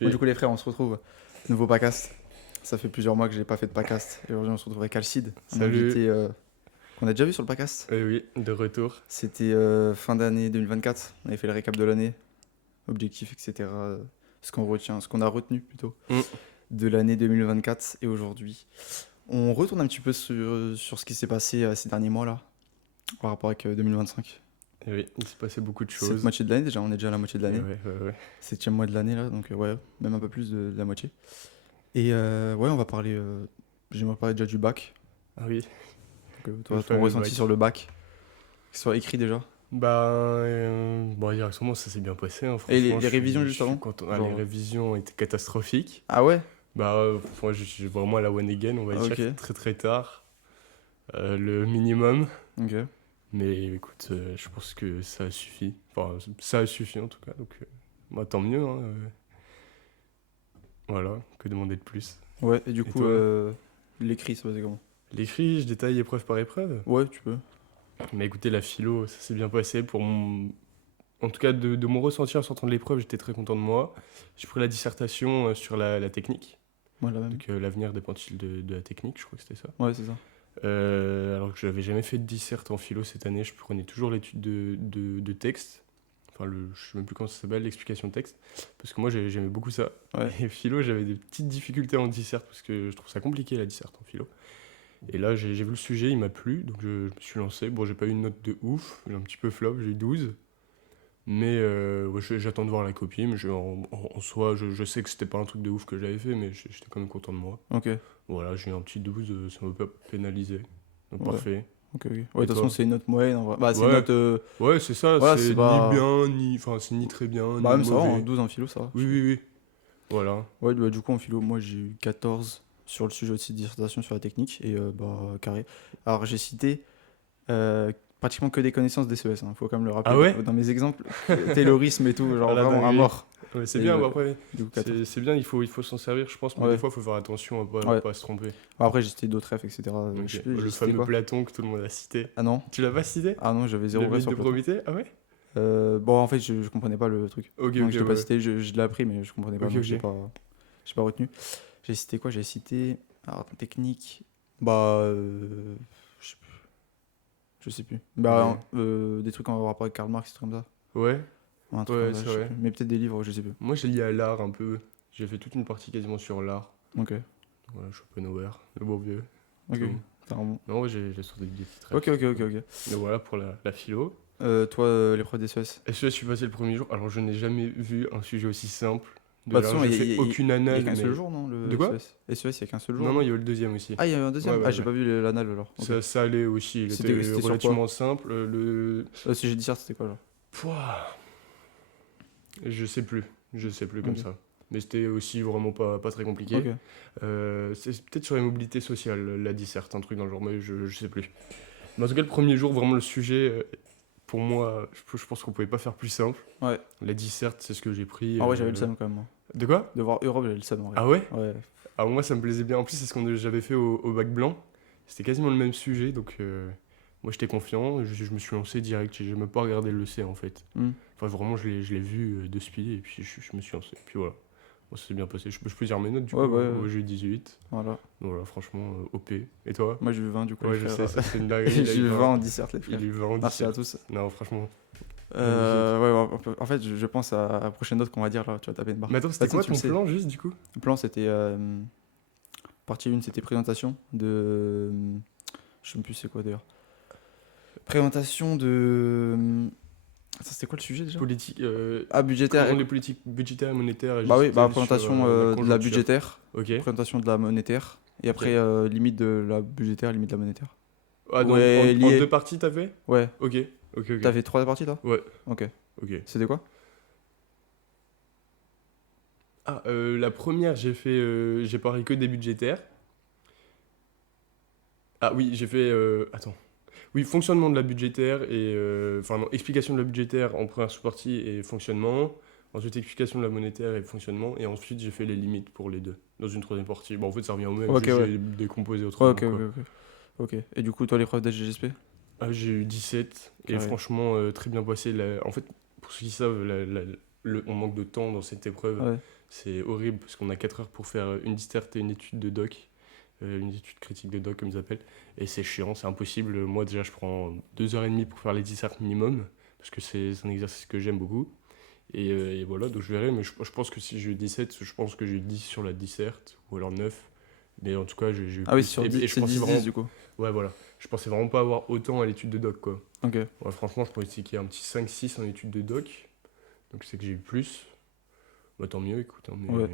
Bon, du coup, les frères, on se retrouve. Nouveau podcast. Ça fait plusieurs mois que j'ai pas fait de podcast. Et aujourd'hui, on se retrouve avec Alcide, un Salut. invité qu'on a déjà vu sur le podcast. Oui, de retour. C'était fin d'année 2024. On avait fait le récap de l'année, objectifs, etc. Ce qu'on retient, ce qu'on a retenu plutôt Mm. de l'année 2024 et aujourd'hui. On retourne un petit peu sur ce qui s'est passé ces derniers mois là, par rapport avec 2025. Et oui, il s'est passé beaucoup de Cette choses. moitié de l'année déjà, on est déjà à la moitié de Et l'année. ouais. 7e mois de l'année là, donc ouais, même un peu plus de la moitié. Et ouais, on va parler. J'aimerais parler déjà du bac. Ah oui. Donc, toi, Le ton fameux ressenti bac. sur le bac, qu'il soit écrit déjà. Bon, directement, ça s'est bien passé. Hein. Et Franchement, les révisions je juste suis avant content. Ah, genre... les révisions étaient catastrophiques. Ah ouais. Moi, je suis vraiment à la one again, on va Ok. dire, très très tard. Le minimum. Ok. Mais écoute, je pense que ça suffit. Enfin, ça a suffi en tout cas. Donc, moi, tant mieux. Hein. Voilà, que demander de plus. Ouais, et du Et coup, toi l'écrit, ça passait comment? L'écrit, je détaille épreuve par épreuve. Ouais, tu peux. Mais écoutez, la philo, ça s'est bien passé pour mon... En tout cas, de mon ressenti en sortant de l'épreuve, j'étais très content de moi. J'ai pris la dissertation sur la technique. Moi, la même. Donc, l'avenir dépend-il de la technique, je crois que c'était ça. Ouais, c'est ça. Alors que je n'avais jamais fait de dissert en philo cette année, je prenais toujours l'étude de texte. Enfin, je sais même plus comment ça s'appelle, l'explication de texte. Parce que moi, j'aimais beaucoup ça. Ouais. Et philo, j'avais des petites difficultés en dissert parce que je trouve ça compliqué la dissert en philo. Et là, j'ai vu le sujet, il m'a plu, donc je me suis lancé. Bon, j'ai pas eu une note de ouf, j'ai un petit peu flop, j'ai eu 12. Mais ouais, j'attends de voir la copie, mais en soi, je sais que c'était pas un truc de ouf que j'avais fait, mais j'étais quand même content de moi. Ok. Voilà, j'ai eu un petit 12, ça m'a pas pénalisé. Donc Ouais. parfait. Ok, ok. Ouais, de Et toute façon, toi c'est une note moyenne en vrai. Bah, c'est une Ouais, note. ouais, c'est ça, Voilà, c'est c'est ni pas. bien, ni... Enfin, c'est ni très bien, Bah, ni même ça va, hein, mauvais. 12 en philo, ça va. Oui, je trouve. oui, oui. Voilà. Ouais, bah, du coup, en philo, moi, j'ai eu 14 sur le sujet aussi de dissertation sur la technique et bah, carré. Alors, j'ai cité pratiquement que des connaissances des CES, faut quand même le rappeler Ah ouais dans mes exemples. Taylorisme et tout, genre Ah la vraiment à dinguerie. mort. Ouais, c'est Et, bien, bah, après, du coup, 14. c'est bien, il faut s'en servir, je pense, mais des Ouais, fois, il faut faire attention à ouais. pas se tromper. Bon, après, j'ai cité d'autres F, etc. Je sais Ok. plus, j'ai Le cité fameux quoi. Platon que tout le monde a cité. Ah non, Tu l'as pas cité ah non, j'avais Le 0 vrai mythe sur de Platon. Prométhée. Ah ouais Bon, en fait, je comprenais pas le truc. Ok, Donc, ok, je l'ai pas ouais. cité, je l'ai appris, mais je comprenais pas, Ok, donc ok. j'ai pas retenu. J'ai cité quoi? J'ai cité. Alors, attends, technique. Bah, je sais plus. Je sais plus. Ok. Bah, des trucs en rapport avec Karl Marx, des trucs comme ça. Ouais, Un truc ouais, comme ça, c'est je sais vrai. plus. Mais peut-être des livres, je sais plus. Moi, j'ai lié à l'art un peu. J'ai fait toute une partie quasiment sur l'art. Ok, Voilà, Schopenhauer, le bon vieux. ok. Tout. T'as un bon. Non, ouais, j'ai sorti des titres. Ok, ok, ok, ok. Et voilà pour la philo. Toi, l'épreuve des SES. Et celui-là, je suis passé le premier jour. Alors, je n'ai jamais vu un sujet aussi simple. Bah, De de toute là, façon, je il fais y a, aucune y a anal, qu'un seul mais. jour, non, De le quoi SES? SES, il y a qu'un seul jour, Non, non, non? il y a eu le deuxième aussi. Ah, il y a eu un deuxième? Ouais, Ah, ouais, j'ai ouais. pas vu l'anal alors. Ok. Ça allait aussi. Il C'était était sur quoi? relativement simple. Si j'ai dit ça, c'était quoi, genre? Pouah, je sais plus. Je sais plus comme Ok. ça. Mais c'était aussi vraiment pas très compliqué. Ok. C'est peut-être sur les mobilités sociales, la disserte, un truc dans le genre, mais je sais plus. Mais en tout cas, le premier jour, vraiment le sujet, pour moi, je pense qu'on pouvait pas faire plus simple. Ouais. La disserte, c'est ce que j'ai pris. Ah ouais, j'avais le seum quand même, moi. De quoi De voir Europe, j'avais le seum en vrai. Ah ouais Ouais. Alors moi, ça me plaisait bien. En plus, c'est ce que j'avais fait au bac blanc. C'était quasiment le même sujet, donc moi, j'étais confiant. Je me suis lancé direct. J'ai même pas regardé le C en fait. Hmm. Enfin, vraiment, je l'ai vu de speed et puis je me suis lancé. Puis voilà. Bon, ça s'est bien passé. Je peux dire mes notes du Ouais, coup. ouais, Moi, ouais. j'ai eu 18. Voilà. Donc voilà, franchement, OP. Et toi Moi, j'ai eu 20 du coup, Ouais, les je frères. sais, ça c'est une dinguerie. Il a J'ai eu eu 20 20. en dissert, les Il a frères. eu 20 en Merci à 17. tous. Non, franchement. Ouais, en fait, je pense à la prochaine note qu'on va dire là, tu vas taper une barre. Mais attends, c'était Bah, quoi tu le ton sais. plan juste du coup Le plan, c'était. Partie 1, c'était présentation de. Je sais même plus c'est quoi d'ailleurs. Présentation de. Ça, c'était quoi le sujet déjà? Politique. Ah, budgétaire. Comment les politiques budgétaires et monétaires Bah oui, agissent bah sur présentation la de la conjoncture. budgétaire, Ok. présentation de la monétaire, et après limite de la budgétaire, limite de la monétaire. Ah, donc Ouais, en lié. deux parties t'as fait Ouais. Ok, ok, ok. T'as fait 3 parties toi? Ouais, Ok. ok. C'était quoi? Ah, la première, j'ai parlé que des budgétaires. Ah oui, j'ai fait. Attends. Oui, fonctionnement de la budgétaire et. Enfin, non, explication de la budgétaire en première sous-partie et fonctionnement. Ensuite, explication de la monétaire et fonctionnement. Et ensuite, j'ai fait les limites pour les deux. Dans une troisième partie. Bon, en fait, ça revient au même. Ok, Juste, ouais. j'ai décomposé Ouais, autrement, ok, quoi. ok, ok. Ok. Et du coup, toi, l'épreuve d'SGSP? Ah, j'ai eu 17. Et Carré. franchement, très bien passé. En fait, pour ceux qui savent, on manque de temps dans cette épreuve. Ouais. C'est horrible parce qu'on a 4 heures pour faire une disserte et une étude de doc, une étude critique de doc comme ils appellent. Et c'est chiant, c'est impossible. Moi déjà je prends 2h30 pour faire les dissertes minimum parce que c'est un exercice que j'aime beaucoup. Et voilà, donc je verrai, mais je pense que si j'ai eu 17, je pense que j'ai eu 10 sur la disserte, ou alors 9. Mais en tout cas, j'ai eu Ah oui, plus. sur Et 10, je c'est pensais 10, vraiment. 10 du coup. Ouais, voilà. Je pensais vraiment pas avoir autant à l'étude de doc, quoi. Ok. Ouais, franchement, je pensais qu'il y a un petit 5-6 en étude de doc. Donc c'est que j'ai eu plus. Bah tant mieux, écoute. Hein, mais Ouais.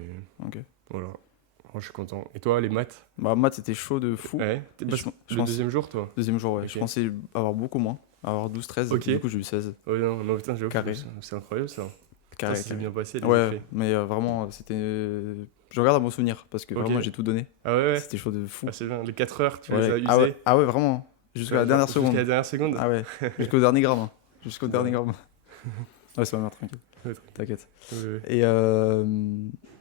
Ok. voilà. Moi, je suis content. Et toi, les maths? Bah, maths, c'était chaud de fou. Ouais. Et Bah, je le pense, deuxième jour, toi? deuxième jour, ouais. Ok. Je pensais avoir beaucoup moins, avoir 12, 13. Ok. Du coup, j'ai eu 16. Ouais, non, non, putain, j'ai Carré. c'est incroyable ça. Putain, Carré, ça s'est carré. bien passé, les Ouais, écrits. mais vraiment, c'était. Je regarde à mon souvenir parce que Ok. vraiment, j'ai tout donné. Ah ouais, ouais. C'était chaud de fou. Ah, c'est bien. Les 4 heures, tu les as Ouais. usées. Ah ouais, vraiment. Jusqu'à la dernière Jusqu'à seconde. la dernière seconde. Ah ouais. Jusqu'au dernier gramme. Hein. Jusqu'au dernier Ouais. gramme. Ouais, ça va, tranquille. Ouais, T'inquiète. ouais, ouais.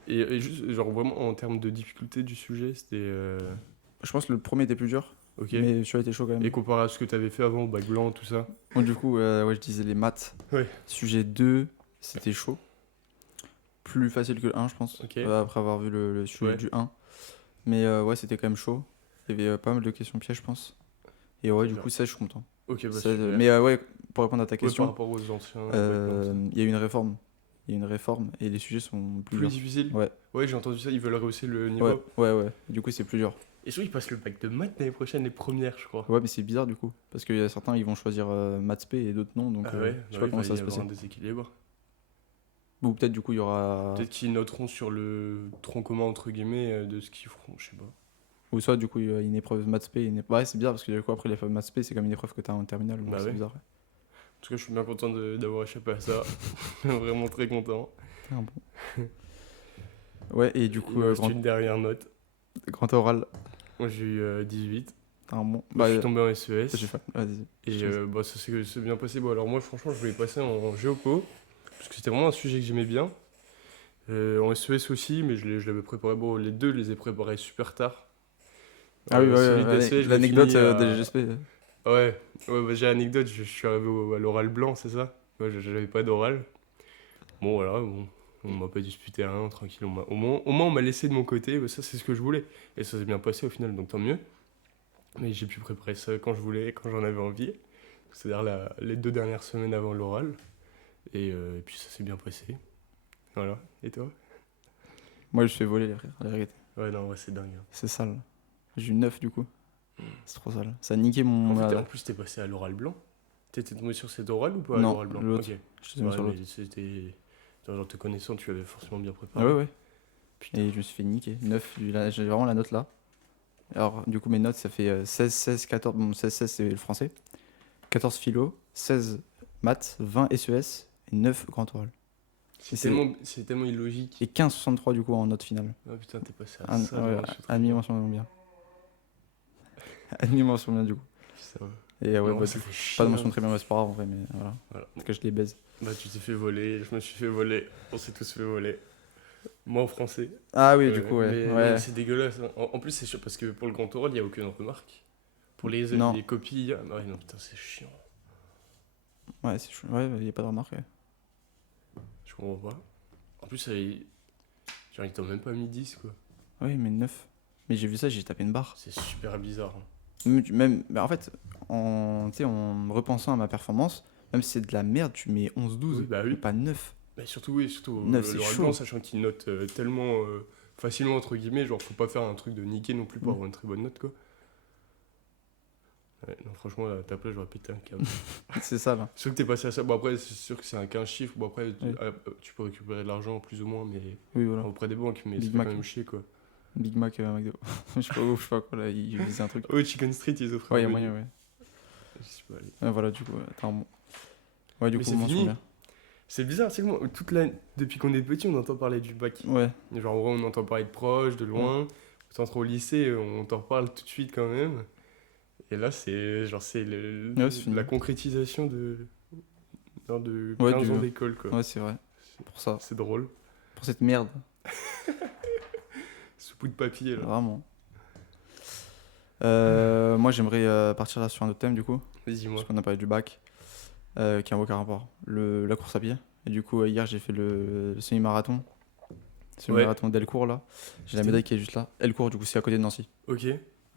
Et Et juste, genre vraiment en termes de difficulté du sujet, c'était. je pense que le premier était plus dur, Ok. mais celui-là était chaud quand même. Et comparé à ce que t'avais fait avant, bac blanc, tout ça. Bon, du coup, ouais, je disais les maths. Ouais. Sujet 2, c'était chaud. Plus facile que le 1, je pense, Ok. après avoir vu le sujet Ouais. du 1. Mais ouais, c'était quand même chaud. Il y avait pas mal de questions pièges, je pense. Et ouais, du Bien. coup, ça, je suis content. Ok, bah Ça, super. mais ouais, pour répondre à ta Ouais, par question, rapport aux anciens, bac blanc, ça. il y a eu une réforme. Il y a une réforme et les sujets sont plus Plus durs. difficile. Ouais, Ouais, j'ai entendu ça, ils veulent rehausser le niveau. ouais. Du coup, c'est plus dur. Et surtout, ils passent le bac de maths l'année prochaine, les premières, je crois. Ouais, mais c'est bizarre du coup. Parce qu'il y a certains, ils vont choisir maths P et d'autres non. Donc, Ah ouais, je sais bah pas oui, comment va ça y va se avoir passer. un déséquilibre. Ou peut-être du coup, il y aura. Peut-être qu'ils noteront sur le tronc commun, entre guillemets, de ce qu'ils feront, je sais pas. Ou soit du coup, il y a une épreuve maths P. Ouais, c'est bizarre parce que du coup, après l'épreuve maths P, c'est comme une épreuve que t'as en terminale. Donc Bah c'est ouais. bizarre. En tout cas, je suis bien content d'avoir échappé à ça. Vraiment très content. Ah, bon. Ouais, et du Il coup, me reste une dernière note. grand oral. Moi, j'ai eu 18. Ah, bon. Bah, Bah, je suis tombé en SES. j'ai fait. Vas-y. Et bah, ça s'est bien passé. Bon, alors moi, franchement, je voulais passer en géopo. Parce que c'était vraiment un sujet que j'aimais bien. En SES aussi, mais je l'avais préparé. Bon, les deux, je les ai préparés super tard. Ah oui, Celui ouais, d'SES, je l'ai l'anecdote fini de à... GSP. Ouais, ouais bah, j'ai l'anecdote. Je suis arrivé à l'oral blanc, c'est ça? Moi, j'avais pas d'oral. Bon, voilà, bon. On m'a pas disputé rien, tranquille. Au moins, on m'a laissé de mon côté. Bah, ça, c'est ce que je voulais. Et ça s'est bien passé au final, donc tant mieux. Mais j'ai pu préparer ça quand je voulais, quand j'en avais envie. C'est-à-dire les 2 dernières semaines avant l'oral. Et puis ça s'est bien passé. Voilà. Et toi? Moi, je fais voler les rires, la vérité. Ouais, non, ouais, c'est dingue. Hein. C'est sale. J'ai eu 9 du coup. C'est trop sale. Ça a niqué mon. En plus, t'es passé à l'oral blanc. T'étais tombé sur cet oral ou pas à Non, l'oral blanc? l'autre. Ok. Je suis tombé Ouais, sur mais l'autre. c'était. Genre, te connaissant, tu avais forcément bien Ah préparé. ouais. Putain. Et je me suis fait niquer. 9, j'ai vraiment la note là. Alors, du coup, mes notes, ça fait 16, 16, 14. Bon, 16, 16, c'est le français. 14 philo, 16 maths, 20 SES et 9 grand oral. C'est tellement illogique. Et 15, 63 du coup en note finale. Ah putain, t'es passé à ça. Ouais, admis-mention bien. Admis-mention bien du coup. Putain. Et ouais, Non, bah, ça du coup, fait pas de chier, mention hein. très bien, mais c'est pas grave en vrai, mais voilà. Voilà. En tout cas, je les baise. Bah, tu t'es fait voler, je me suis fait voler. On s'est tous fait voler. Moi en français. Ah oui, du coup, ouais. Mais, non, Ouais, mais c'est dégueulasse. Hein. En plus, c'est chiant parce que pour le grand oral, il n'y a aucune remarque. Pour Non. les copies, ah, ouais, non, putain, c'est chiant. ouais, c'est chou- ouais, il y a pas de remarque. Ouais. Je comprends pas. En plus, genre, ils t'ont même pas mis 10, quoi. Oui, mais 9. Mais j'ai vu ça, j'ai tapé une barre. C'est super bizarre. Hein. Bah, en fait, tu sais, en repensant à ma performance, même si c'est de la merde, tu mets 11-12, Oui, bah oui. mais pas 9. Mais surtout, oui, surtout Neuf, c'est l'oral chaud. blanc, sachant qu'ils notent tellement facilement, entre guillemets, genre, faut pas faire un truc de niquer non plus pour Mm. avoir une très bonne note, quoi. Ouais, non, franchement, à ta place, j'aurais pété un câble. C'est ça là. Sûr que t'es passé à ça. Bon, après, c'est sûr que c'est un 15 chiffres. Bon, après, Oui. tu peux récupérer de l'argent plus ou moins, mais Oui, voilà. auprès des banques, mais Big ça fait Mac. quand même chier, quoi. Big Mac, McDo. je sais pas quoi là, il faisait un truc. Oh, Chicken Street, ils offrent Ouais, il y a un moyen, menu. ouais. Je sais pas, allez. Ouais, voilà, du coup, attends, bon. Ouais, du Mais coup, c'est mention fini. bien. C'est bizarre, c'est que moi, depuis qu'on est petit, on entend parler du bac. Ouais, Genre, en vrai, on entend parler de proche, de loin. Quand on rentre au lycée, on t'en reparle tout de suite quand même. Et là, c'est genre, Ouais, c'est fini. la concrétisation genre de Ouais, 15 ans d'école, quoi. ouais, c'est vrai. Pour ça, C'est drôle. pour cette merde, Ce bout de papier, là. vraiment. Moi, j'aimerais partir là sur un autre thème, du coup, Vas-y, moi. parce qu'on a parlé du bac, qui a aucun rapport. La course à pied. Et du coup, hier, j'ai fait le semi-marathon. Ouais. marathon d'Elcourt là. J'ai la C'était médaille qui est juste là. Elcourt, du coup, c'est à côté de Nancy. Ok,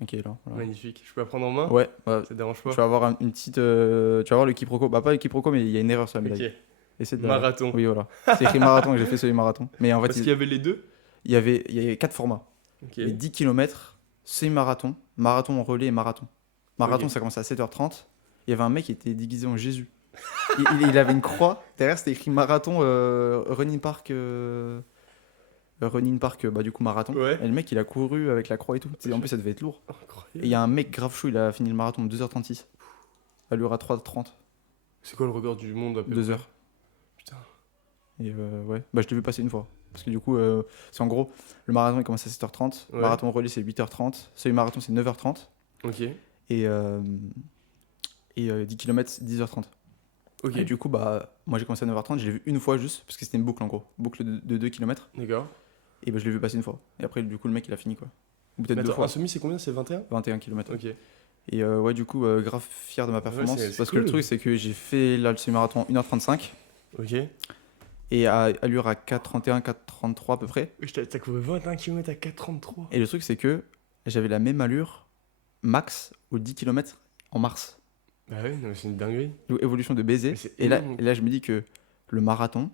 Ok, là. Voilà. magnifique. Je peux la prendre en main? Ouais, bah, Ça te dérange tu pas? vas avoir une petite. Tu vas avoir le quiproquo. Bah, pas le quiproquo, mais il y a une erreur sur la médaille. Ok. Essaie de la. Marathon. Oui, voilà. C'est écrit marathon et j'ai fait semi-marathon. Mais en fait, Parce qu'il y avait les deux? il y avait 4 formats. Ok. Il y avait 10 km, semi-marathon, marathon en relais et marathon. Marathon, Ok. ça commençait à 7h30. Il y avait un mec qui était déguisé en Jésus. Il avait une croix. Derrière, c'était écrit marathon, running park. Running park, bah, du coup, marathon. Ouais. Et le mec, il a couru avec la croix et tout. En Ok. plus, ça devait être lourd. Et il y Incroyable. a un mec grave chaud, il a fini le marathon en 2h36. Allure à 3h30. C'est quoi le record du monde à peu 2 près? heures. Putain. Et ouais, bah, je l'ai vu passer une fois. Parce que du coup, c'est en gros, le marathon il commence à 7h30. Ouais. Marathon relais, c'est 8h30. Semi-marathon, c'est 9h30. Ok. Et, 10 km, 10h30. Ok. Et du coup, bah, moi j'ai commencé à 9h30, je l'ai vu une fois juste, parce que c'était une boucle en gros. Boucle de 2 km. D'accord. Et bah, je l'ai vu passer une fois. Et après, du coup, le mec il a fini quoi. Ou peut-être Mais deux attends, un fois. semi c'est combien? C'est 21? 21 km. Ok. Et ouais, du coup, grave fier de ma performance. c'est Parce que le cool. truc, c'est que j'ai fait là le semi-marathon en 1h35. Ok. Et à allure à 4h31, 4h33 à peu près. Oui, t'as couru 21 km à 4,33. Et le truc, c'est que j'avais la même allure max aux 10 km en mars. Bah ouais, non, mais c'est une dinguerie. Donc, évolution de baiser. Mais c'est Et énorme. là, je me dis que le marathon,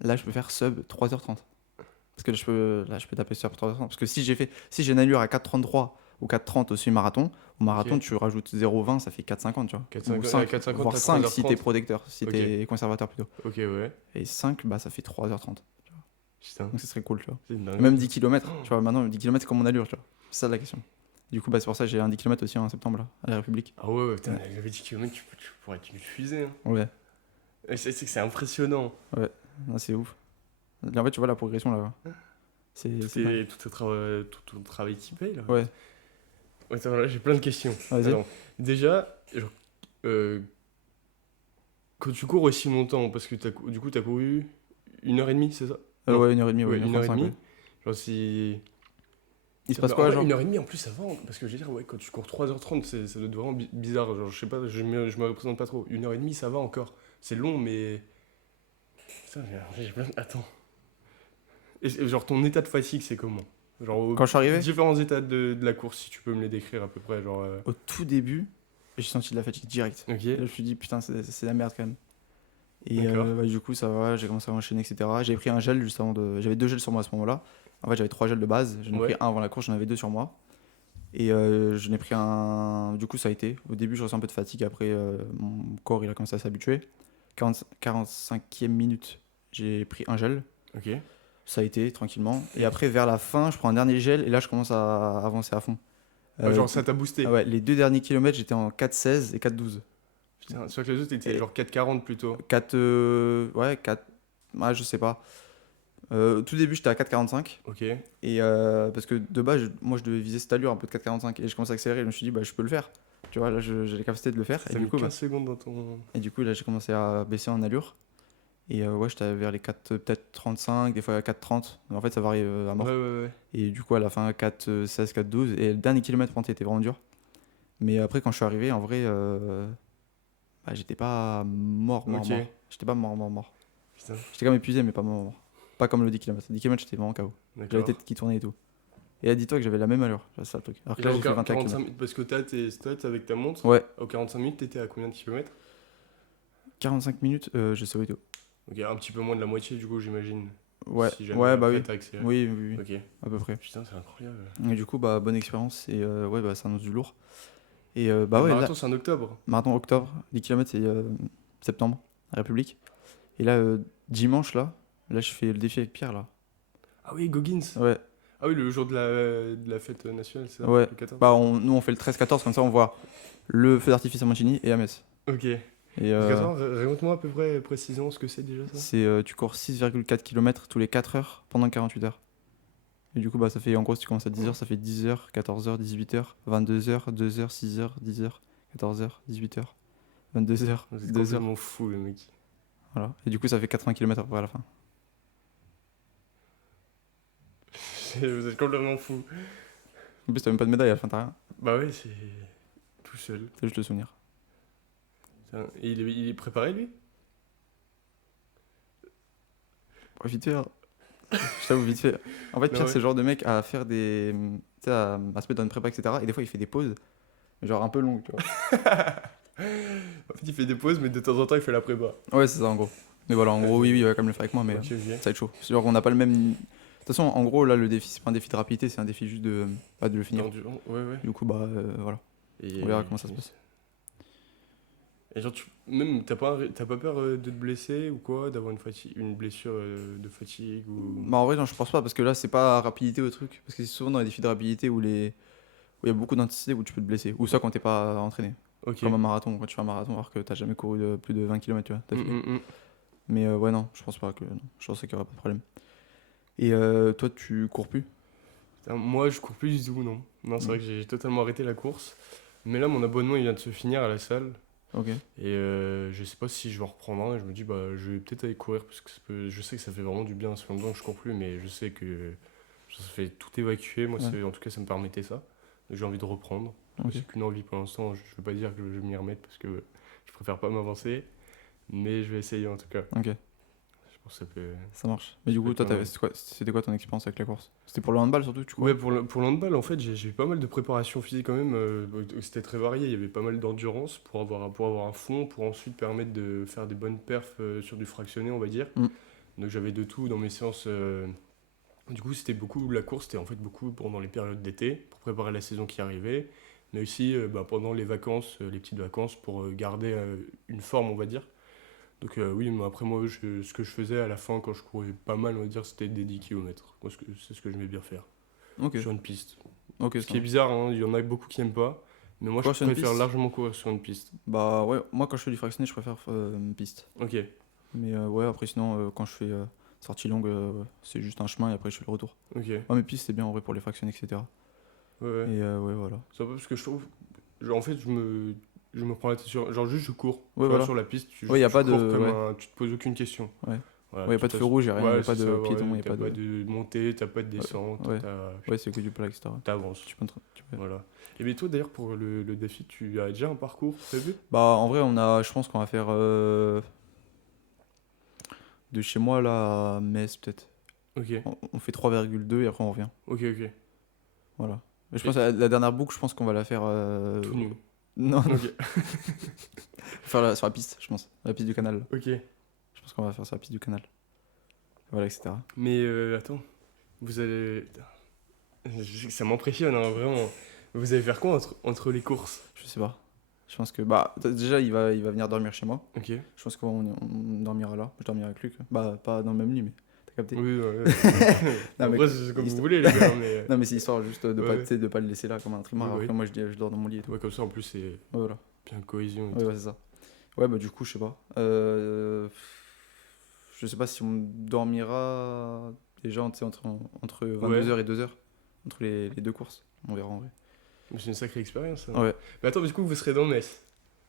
là, je peux faire sub 3h30. Parce que là, je peux taper sub 3h30. Parce que si j'ai une allure à 4h33 ou 4h30 au semi-marathon, au marathon, Ok. tu rajoutes 0,20, ça fait 4,50, tu vois. 4,50, Ou 5, 4,50, voire t'as 5 si 3h30. t'es protecteur, si Ok. t'es conservateur plutôt. Ok, ouais. Et 5, bah, ça fait 3h30. Putain, Donc, ça serait cool, tu vois. c'est une Et dinguerie. même 10 km, tu vois, maintenant, 10 km, c'est comme mon allure, tu vois. C'est ça la question. Du coup, bah, c'est pour ça que j'ai un 10 km aussi en septembre, là, à la République. Ah ouais, putain, j'avais 10 km, tu pourrais être une fusée. Hein. Ouais, Et c'est que c'est impressionnant. non, c'est ouf. Et en fait, tu vois la progression là. C'est dingue. Tout ton travail qui paye là. Ouais, Ouais, attends, là, j'ai plein de questions. vas-y. Alors, déjà, genre, quand tu cours aussi longtemps, parce que du coup, t'as couru 1h30, c'est ça? Non. Ouais, 1h30, ouais, Ouais, 1h30. 1h35, ouais. Genre, si. Il se passe Bah, en quoi, vrai, genre 1h30 en plus, ça va. Parce que je veux dire, ouais, quand tu cours 3h30, ça doit être vraiment bizarre. Genre, je sais pas, je me représente pas trop. 1h30, ça va encore. C'est long, mais. Putain, j'ai plein. Attends. Et genre, ton état de fatigue, c'est comment? Genre, Quand je suis arrivé, différents états de la course, si tu peux me les décrire à peu près. Genre. au tout début, j'ai senti de la fatigue direct. Ok. Et là, je me suis dit, putain, c'est la merde quand même. Et D'accord. bah, du coup, ça va, j'ai commencé à enchaîner, etc. J'ai pris un gel juste avant de. J'avais 2 gels sur moi à ce moment-là. En fait, j'avais 3 gels de base. J'en ai Ouais. pris un avant la course, j'en avais 2 sur moi. Et je n'ai pris un. Du coup, ça a été. Au début, je ressens un peu de fatigue. Après, mon corps, il a commencé à s'habituer. 45e minute, j'ai pris un gel. Ok. Ça a été tranquillement. Et après, vers la fin, je prends un dernier gel. Et là, je commence à avancer à fond. Genre, ça t'a boosté. Ah ouais, les 2 derniers kilomètres, j'étais en 4,16 et 4,12. Putain, sur que les autres, t'étais Et- genre 4,40 plutôt. 4. Ouais, 4. Ouais, je sais pas. Au tout début, j'étais à 4,45. Ok. Et parce que de base, moi, je devais viser cette allure un peu de 4,45. Et je commence à accélérer. Et je me suis dit, bah, je peux le faire. Tu vois, là, j'ai les capacités de le faire. T'as mis 15 secondes dans ton. Et du coup, là, j'ai commencé à baisser en allure. Et ouais, j'étais vers les 4, peut-être 35, des fois à 4,30. En fait, ça varie à mort. Ouais. Et du coup, à la fin, 4,16, 4,12. Et le dernier kilomètre, par contre, était vraiment dur. Mais après, quand je suis arrivé, en vrai, bah, j'étais pas mort. Ok. J'étais pas mort. Putain, J'étais quand même épuisé, mais pas mort. Pas comme le 10 km. 10 km, j'étais vraiment KO. J'avais la d'accord. tête qui tournait et tout. Et là, dis-toi que j'avais la même allure. C'est ça le truc. Alors que Et là, là, j'ai au fait 21 45 km. minutes, parce que t'as tes stats avec ta montre. Ouais, Au 45 minutes, t'étais à combien de kilomètres? 45 minutes, je sais où et tout. Ok, un petit peu moins de la moitié, du coup, j'imagine. Ouais, Si jamais ouais, bah après, oui. t'as accéléré. Oui, Ok. à peu près. Putain, c'est incroyable. Et du coup, bah, bonne expérience. Et ouais, bah, ça annonce du lourd. Et bah Le ouais, là, marathon, c'est en octobre. marathon octobre, 10 km, c'est septembre, à République. Et là, dimanche, là, je fais le défi avec Pierre, là. Ah oui, Goggins. Ouais, Ah oui, le jour de la fête nationale, c'est ça? ouais. Le 14. Bah, nous, on fait le 13-14, comme ça, on voit le feu d'artifice à Montigny et à Metz. Ok. Et Donc, attends, raconte-moi à peu près précisément ce que c'est déjà ça. c'est, tu cours 6,4 km tous les 4 heures pendant 48 heures. Et du coup, bah, ça fait, en gros, si tu commences à 10 heures, ça fait 10 heures, 14 heures, 18 heures, 22 heures, 2 heures, 6 heures, 10 heures, 14 heures, 18 heures, 22 heures, Vous êtes 2 heures. complètement fou, le mec. Voilà. Et du coup, ça fait 80 km après à la fin. Vous êtes complètement fou. En plus, t'as même pas de médaille à la fin, t'as rien. Bah ouais, c'est tout seul. C'est juste le souvenir. Putain, et il est préparé, lui? Profite faire. Je t'avoue, vite fait. En fait, Non, Pierre, ouais. c'est le genre de mec à faire des. Tu sais, à se mettre dans une prépa, etc. Et des fois, il fait des pauses, genre un peu longues, tu vois. En fait, il fait des pauses, mais de temps en temps, il fait la prépa. Ouais, c'est ça, en gros. Mais voilà, en Ouais, gros, oui, il va quand même le faire avec moi, mais ok, ok. ça va être chaud. C'est genre, on n'a pas le même. De toute façon, en gros, là, le défi, c'est pas un défi de rapidité, c'est un défi juste de, pas de le finir. D'endurance, ouais, ouais. Du coup, bah, voilà. Et, On verra comment ça se passe. et genre, même, t'as pas peur de te blesser ou quoi, d'avoir une blessure de fatigue ou... Bah, en vrai, non, je pense pas, parce que là, c'est pas rapidité au truc. Parce que c'est souvent dans les défis de rapidité où il y a beaucoup d'intensité où tu peux te blesser. Ou ça quand t'es pas entraîné. Ok. Comme un marathon, quand tu fais un marathon, alors que t'as jamais couru plus de 20 km, tu vois. D'affilée. Mm. Mais ouais, non, je pense pas que. Non. Je pense qu'il y aura pas de problème. Et toi, tu cours plus? Putain, moi, je cours plus du tout, non. Non, c'est Mm. vrai que j'ai totalement arrêté la course. Mais là, mon abonnement, il vient de se finir à la salle. Ok. Et je sais pas si je vais en reprendre un. Et je me dis, bah, je vais peut-être aller courir parce que je sais que ça fait vraiment du bien. Ça fait longtemps que je cours plus, mais je sais que ça fait tout évacuer. Moi, Ouais. en tout cas, ça me permettait ça. Donc, j'ai envie de reprendre. Ok. C'est qu'une envie pour l'instant. Je veux pas dire que je vais m'y remettre parce que je préfère pas m'avancer. Mais je vais essayer en tout cas. Ok. Je pense que ça peut. Ça marche. Mais du peut coup, être toi, pas mal. c'était quoi ton expérience avec la course? C'était pour le handball surtout, tu Ouais, cours? pour le handball, en fait, j'ai eu pas mal de préparation physique quand même. C'était très varié. Il y avait pas mal d'endurance pour avoir un fond, pour ensuite permettre de faire des bonnes perfs sur du fractionné, on va dire. Mm. Donc j'avais de tout dans mes séances. Du coup, c'était beaucoup, la course, c'était en fait beaucoup pendant les périodes d'été, pour préparer la saison qui arrivait, mais aussi bah, pendant les vacances, les petites vacances, pour garder une forme, on va dire. Donc oui, mais après moi, ce que je faisais à la fin, quand je courais pas mal, on va dire, c'était des 10 km. Moi, c'est ce que j'aimais bien faire, Ok. sur une piste. Ok, Ce ça qui est marche. bizarre, hein, il y en a beaucoup qui n'aiment pas, mais moi, je Courir sur une préfère piste? largement courir sur une piste. Bah ouais, moi quand je fais du fractionné, je préfère une piste. Ok, Mais ouais, après sinon, quand je fais sortie longue, c'est juste un chemin et après je fais le retour. ok, ouais, Ouais, mais piste, c'est bien en vrai pour les fractionner, etc. ouais. Et ouais, voilà. C'est un peu parce que je trouve, en fait, je me prends la tête sur, genre juste je cours, tu Ouais, vois, voilà. sur la piste, Ouais, y a tu pas de. cours comme Ouais, un, tu te poses aucune question. ouais. Voilà, Ouais, y a tu pas de feu t'as- rouge, y a rien, y Ouais, a pas c'est de ça, piéton, ouais, y a t'as pas pas de. de montée, t'as pas de descente, Ouais, ouais, c'est que du plat, etc. t'avances. Tu peux. Voilà. Et bien toi d'ailleurs pour le défi, tu as déjà un parcours prévu? Bah en vrai, je pense qu'on va faire de chez moi là à Metz peut-être. Ok, On fait 3,2 et après on revient. ok, ok. Voilà. Mais je Et pense que la dernière boucle, je pense qu'on va la faire. tout nu. Non, non. Ok, Faire sur la piste, je pense. La piste du canal. Là. ok. Je pense qu'on va faire sur la piste du canal. Voilà, etc. Mais attends, vous allez... Putain, ça m'impressionne, hein, vraiment. Vous allez faire quoi entre les courses? Je sais pas. Je pense que. Bah, déjà, il va venir dormir chez moi. Ok. Je pense qu'on dormira là. Je dormirai avec Luc. Bah, pas dans le même lit, mais. T'as capté? Oui, ouais. Non, mais Après, c'est comme vous histoire- voulez, les gars, mais... Non, mais c'est histoire juste de pas, Ouais. tu sais, de pas le laisser là comme un trimar. Oui, bah Après, oui. moi, je dors dans mon lit et tout. Ouais, comme ça, en plus, c'est Ouais, voilà. bien cohésion et Ouais, tout. ouais, c'est ça. Ouais, bah, du coup, je sais pas. Je sais pas si on dormira déjà tu sais, entre 22h et 2h. Entre les deux courses. On verra en vrai. Mais c'est une sacrée expérience, ça. Ouais. Mais attends, du coup, vous serez dans Metz.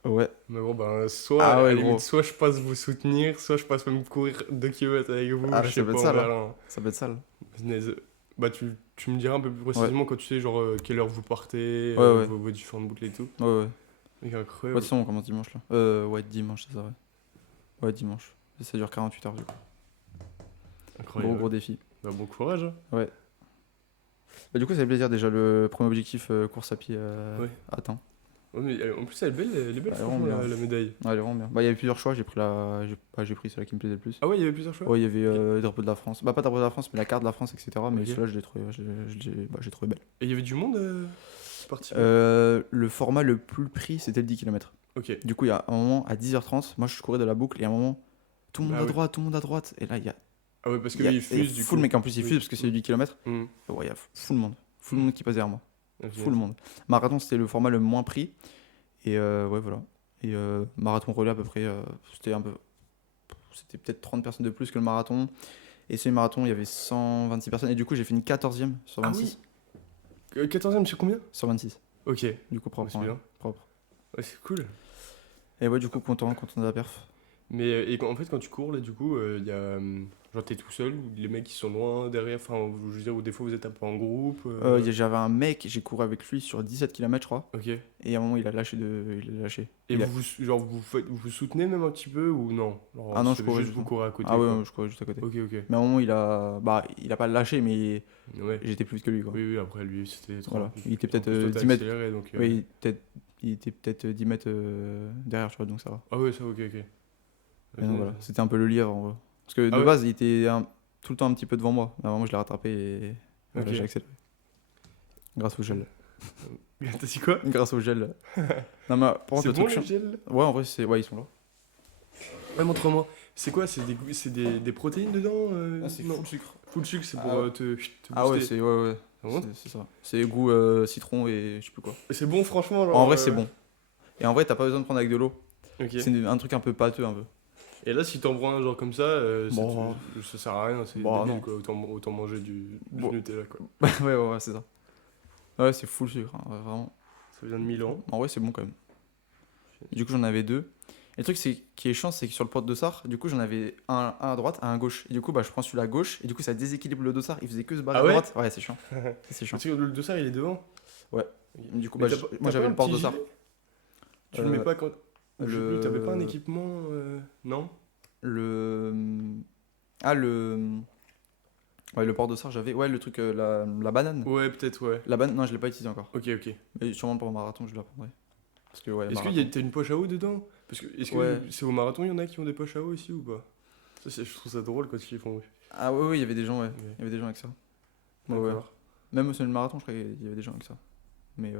Ouais. Mais bon, ben, soit, Ah à ouais, la limite, gros. soit je passe vous soutenir, soit je passe même courir 2 km avec vous, Ah, je ça sais peut pas, être on ça, là. verra. Ça peut être sale. Punaise. Bah, tu me diras un peu plus précisément quand tu sais, genre, quelle heure vous partez, Ouais, ouais. vos différentes boucles et tout. Ouais, ouais. Mec, Ouais, de incroyable. toute façon, on commence dimanche là. Ouais, dimanche, c'est ça, ouais. Ouais, dimanche. Et ça dure 48 heures du coup. Incroyable. Gros défi. Bah, bon courage. Hein. Ouais. Bah, du coup, ça fait plaisir déjà. Le premier objectif course à pied Ouais. atteint. Ouais, mais en plus, elle est belle Ouais, franchement, vraiment bien. la médaille. Ouais, elle est vraiment bien. Bah, il y avait plusieurs choix. J'ai pris celle qui me plaisait le plus. Ah ouais, il y avait plusieurs choix. Ouais, il y avait le drapeau de la France. Bah, pas le drapeau de la France, mais la carte de la France, etc. Mais Ok. celle-là, j'ai trouvé belle. Et il y avait du monde qui participait. Le format le plus pris, c'était le 10 km. Ok. Du coup, il y a un moment, à 10h30, moi je courais de la boucle, et à un moment, tout le monde Bah à ouais. droite, tout le monde à droite. Et là, il y a, Ah ouais, parce que il y a, oui, il il y a fuse du full coup. mec, en plus, il Oui. fuse parce que c'est du 10 km. Mhm. Ouais, il y a full monde. Full monde qui passe derrière moi. Ah, Full monde. Marathon, c'était le format le moins pris. Et ouais, voilà. Et marathon relais, à peu près, c'était peut-être 30 personnes de plus que le marathon. Et semi-marathon, il y avait 126 personnes. Et du coup, j'ai fini 14e sur Ah 26. oui. 14ème sur combien? Sur 26. Ok. Du coup, propre. c'est Ouais, bien. propre. Ouais, c'est cool. Et ouais, du coup, content de la perf. Mais en fait, quand tu cours, là, du coup, il y a. Genre, t'es tout seul, ou les mecs qui sont loin derrière, enfin, je veux dire, ou des fois vous êtes un peu en groupe. J'avais un mec, j'ai couru avec lui sur 17 km, je crois. Ok. Et à un moment, il a lâché. Il a lâché. Et Il a- genre, vous vous soutenez même un petit peu, ou non? Ah Genre, non, je c'est courais juste juste. vous courez à côté, Ah ouais, quoi. ouais, je courais juste à côté. Ok, ok. Mais à un moment, il a pas lâché, mais Ouais. j'étais plus vite que lui, quoi. Oui, oui, après lui, c'était trop. Voilà. Il était En peut-être plus, toi, t'as 10 mètres. accéléré, donc. Oui, il était peut-être 10 mètres derrière, tu vois, donc ça va. Ah ouais, ça, ok, ok. Mais non, voilà. C'était un peu le lièvre, en vrai. Parce que Ah de ouais? base, il était tout le temps un petit peu devant moi. Mais à un moment, je l'ai rattrapé et voilà, Ok. j'ai accéléré. Grâce au gel. T'as dit quoi? Grâce au gel. Non, mais par contre, C'est le bon truc le chiant. gel? Ouais, en vrai, ouais, ils sont là. Ouais, montre-moi. C'est quoi? C'est des protéines dedans? Non. sucre. Full sucre, c'est Ah pour ouais. te Ah ouais, booster. ouais. Ah bon? C'est ça. C'est goût citron et je sais plus quoi. C'est bon, franchement, En genre. vrai, c'est bon. Et en vrai, t'as pas besoin de prendre avec de l'eau. Ok. C'est un truc un peu pâteux, un peu. Et là, si t'en prends un genre comme ça, Bon. ça sert à rien, c'est Bon, débile non. quoi. Autant manger du Bon. Nutella quoi. Ouais, c'est ça. Ouais, c'est full sucre, hein, ouais, vraiment. Ça vient de Milan. En vrai, c'est bon quand même. Du coup, j'en avais deux. Et le truc qui est chiant, c'est que sur le porte dossard, du coup, j'en avais un à droite, un à gauche. Et du coup, bah, je prends celui-là à gauche, et du coup, ça déséquilibre le dossard. Il faisait que se barrer Ah à ouais? droite. Ouais, c'est chiant. C'est chiant. Parce que le dossard il est devant. Ouais. Du coup, Mais bah, moi, j'avais le porte dossard. Tu le mets pas quand. Je sais plus, t'avais pas un Le. équipement non? Le. Ah, le. Ouais, le porte dossard, j'avais. Ouais, le truc, la banane. Ouais, peut-être, ouais. La banane, non, je l'ai pas utilisé encore. Ok, ok. Mais sûrement pour le marathon, je la prendrai. Parce que, ouais, Est-ce marathon. t'as une poche à eau dedans? Parce que, est-ce que Ouais. c'est au marathon, il y en a qui ont des poches à eau ici ou pas? Je trouve ça drôle quand ils font. Ah, ouais, il y avait des gens, ouais. Ouais. Il y avait des gens avec ça. Ouais. D'accord. Même au semi-marathon, je crois qu'il y avait des gens avec ça. Mais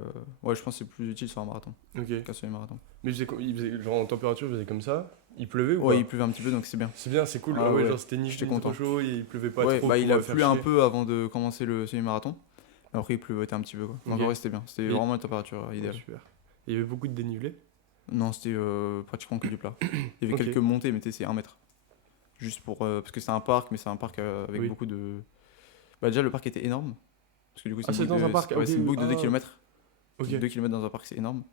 ouais, je pense que c'est plus utile sur un marathon Ok. qu'un semi-marathon. Mais il faisait, genre en température, il faisait comme ça. Il pleuvait ou Ouais, pas? il pleuvait un petit peu donc c'est bien. C'est bien, c'est cool. Ah Ah ouais, ouais, genre c'était ni j'étais ni trop content. chaud et il pleuvait pas Ouais, trop bah pour il a faire plu un chier. peu avant de commencer le semi-marathon. Mais après, il pleuvait un petit peu quoi. Donc Ok. en vrai, c'était bien. C'était Mais- vraiment la température Ouais, idéale. super. Il y avait beaucoup de dénivelé. Non, c'était pratiquement que du plat. Il y avait Ok. quelques montées, mais c'est 1 mètre. Juste pour. Parce que c'est un parc, mais c'est un parc avec Oui. beaucoup de. Bah, déjà, le parc était énorme. Parce que du coup, Ah, c'est dans un parc, ouais, ok, c'est une boucle de 2 ah. km. Ok. 2 km dans un parc, c'est énorme.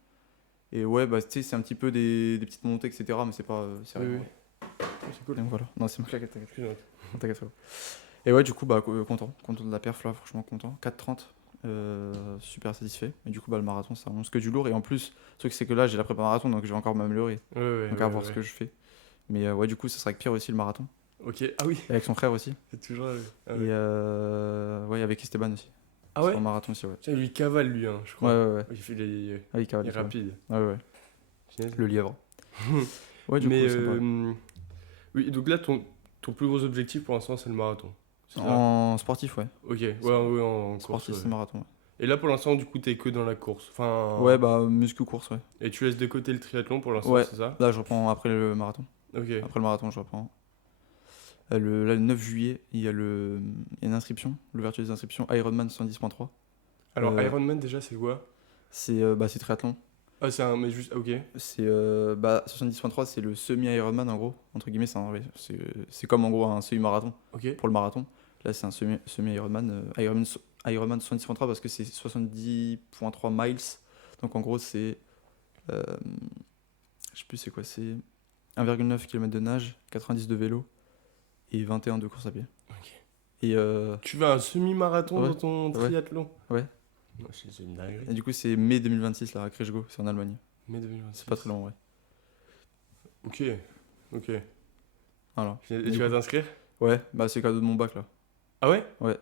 Et ouais, bah, tu sais, c'est un petit peu des petites montées, etc. Mais c'est pas. C'est Oui, rien. oui. C'est cool. Donc voilà. Non, c'est moi. T'inquiète. Excuse-moi. T'inquiète, frérot. Et ouais, du coup, bah, content de la perf là, franchement content. 4,30, super satisfait. Et du coup, bah, le marathon, ça annonce que du lourd. Et en plus, le truc, c'est que là, j'ai la prépa marathon, donc je vais encore m'améliorer. Ouais, Donc à voir ce que je fais. Mais ouais, du coup, ça sera avec Pierre aussi le marathon. Ok, ah oui, Et avec son frère aussi. c'est toujours. Ah Et ouais. ouais, avec Esteban aussi. Ah ouais? Sur le marathon aussi, ouais. Tiens, lui il cavale lui, hein, je Ouais, crois. ouais. Il fait les. Ah, il cavale, Il est il cavale. rapide. Ouais. Punaise. Le lièvre. Ouais, du Mais coup, sympa. oui, donc là, ton plus gros objectif pour l'instant, c'est le marathon. C'est ça? En sportif, ouais. Ok, ouais, en course. Sportif, Ouais. c'est marathon. Ouais. Et là, pour l'instant, du coup, t'es que dans la course. Enfin. Ouais, bah, muscu course, ouais. Et tu laisses de côté le triathlon pour l'instant, Ouais. c'est ça? Là, je reprends après le marathon. Ok. Après le marathon, je reprends. Là, le 9 juillet, il y a une inscription, l'ouverture des inscriptions Ironman 70.3. Alors, Euh, Ironman, déjà, c'est quoi? C'est triathlon. Ah, c'est un. Mais juste. Ok. C'est 70.3, c'est le semi-Ironman en gros. Entre guillemets, c'est comme en gros un semi-marathon Ok. pour le marathon. Là, c'est un semi-Ironman. Ironman 70.3 parce que c'est 70.3 miles. Donc en gros, c'est. Je sais plus c'est quoi, c'est 1,9 km de nage, 90 de vélo et 21 de course à pied. Ok. Et, Tu vas un semi-marathon Ouais, dans ton ouais. triathlon? Ouais. Non, c'est une dinguerie. et du coup, c'est mai 2026 là, à Krejgo, c'est en Allemagne. Mai 2026. C'est pas très long, ouais. Ok. Ok. Voilà. Et Du tu vas coup- t'inscrire? Ouais, bah c'est cadeau de mon bac là. Ah ouais? Ouais.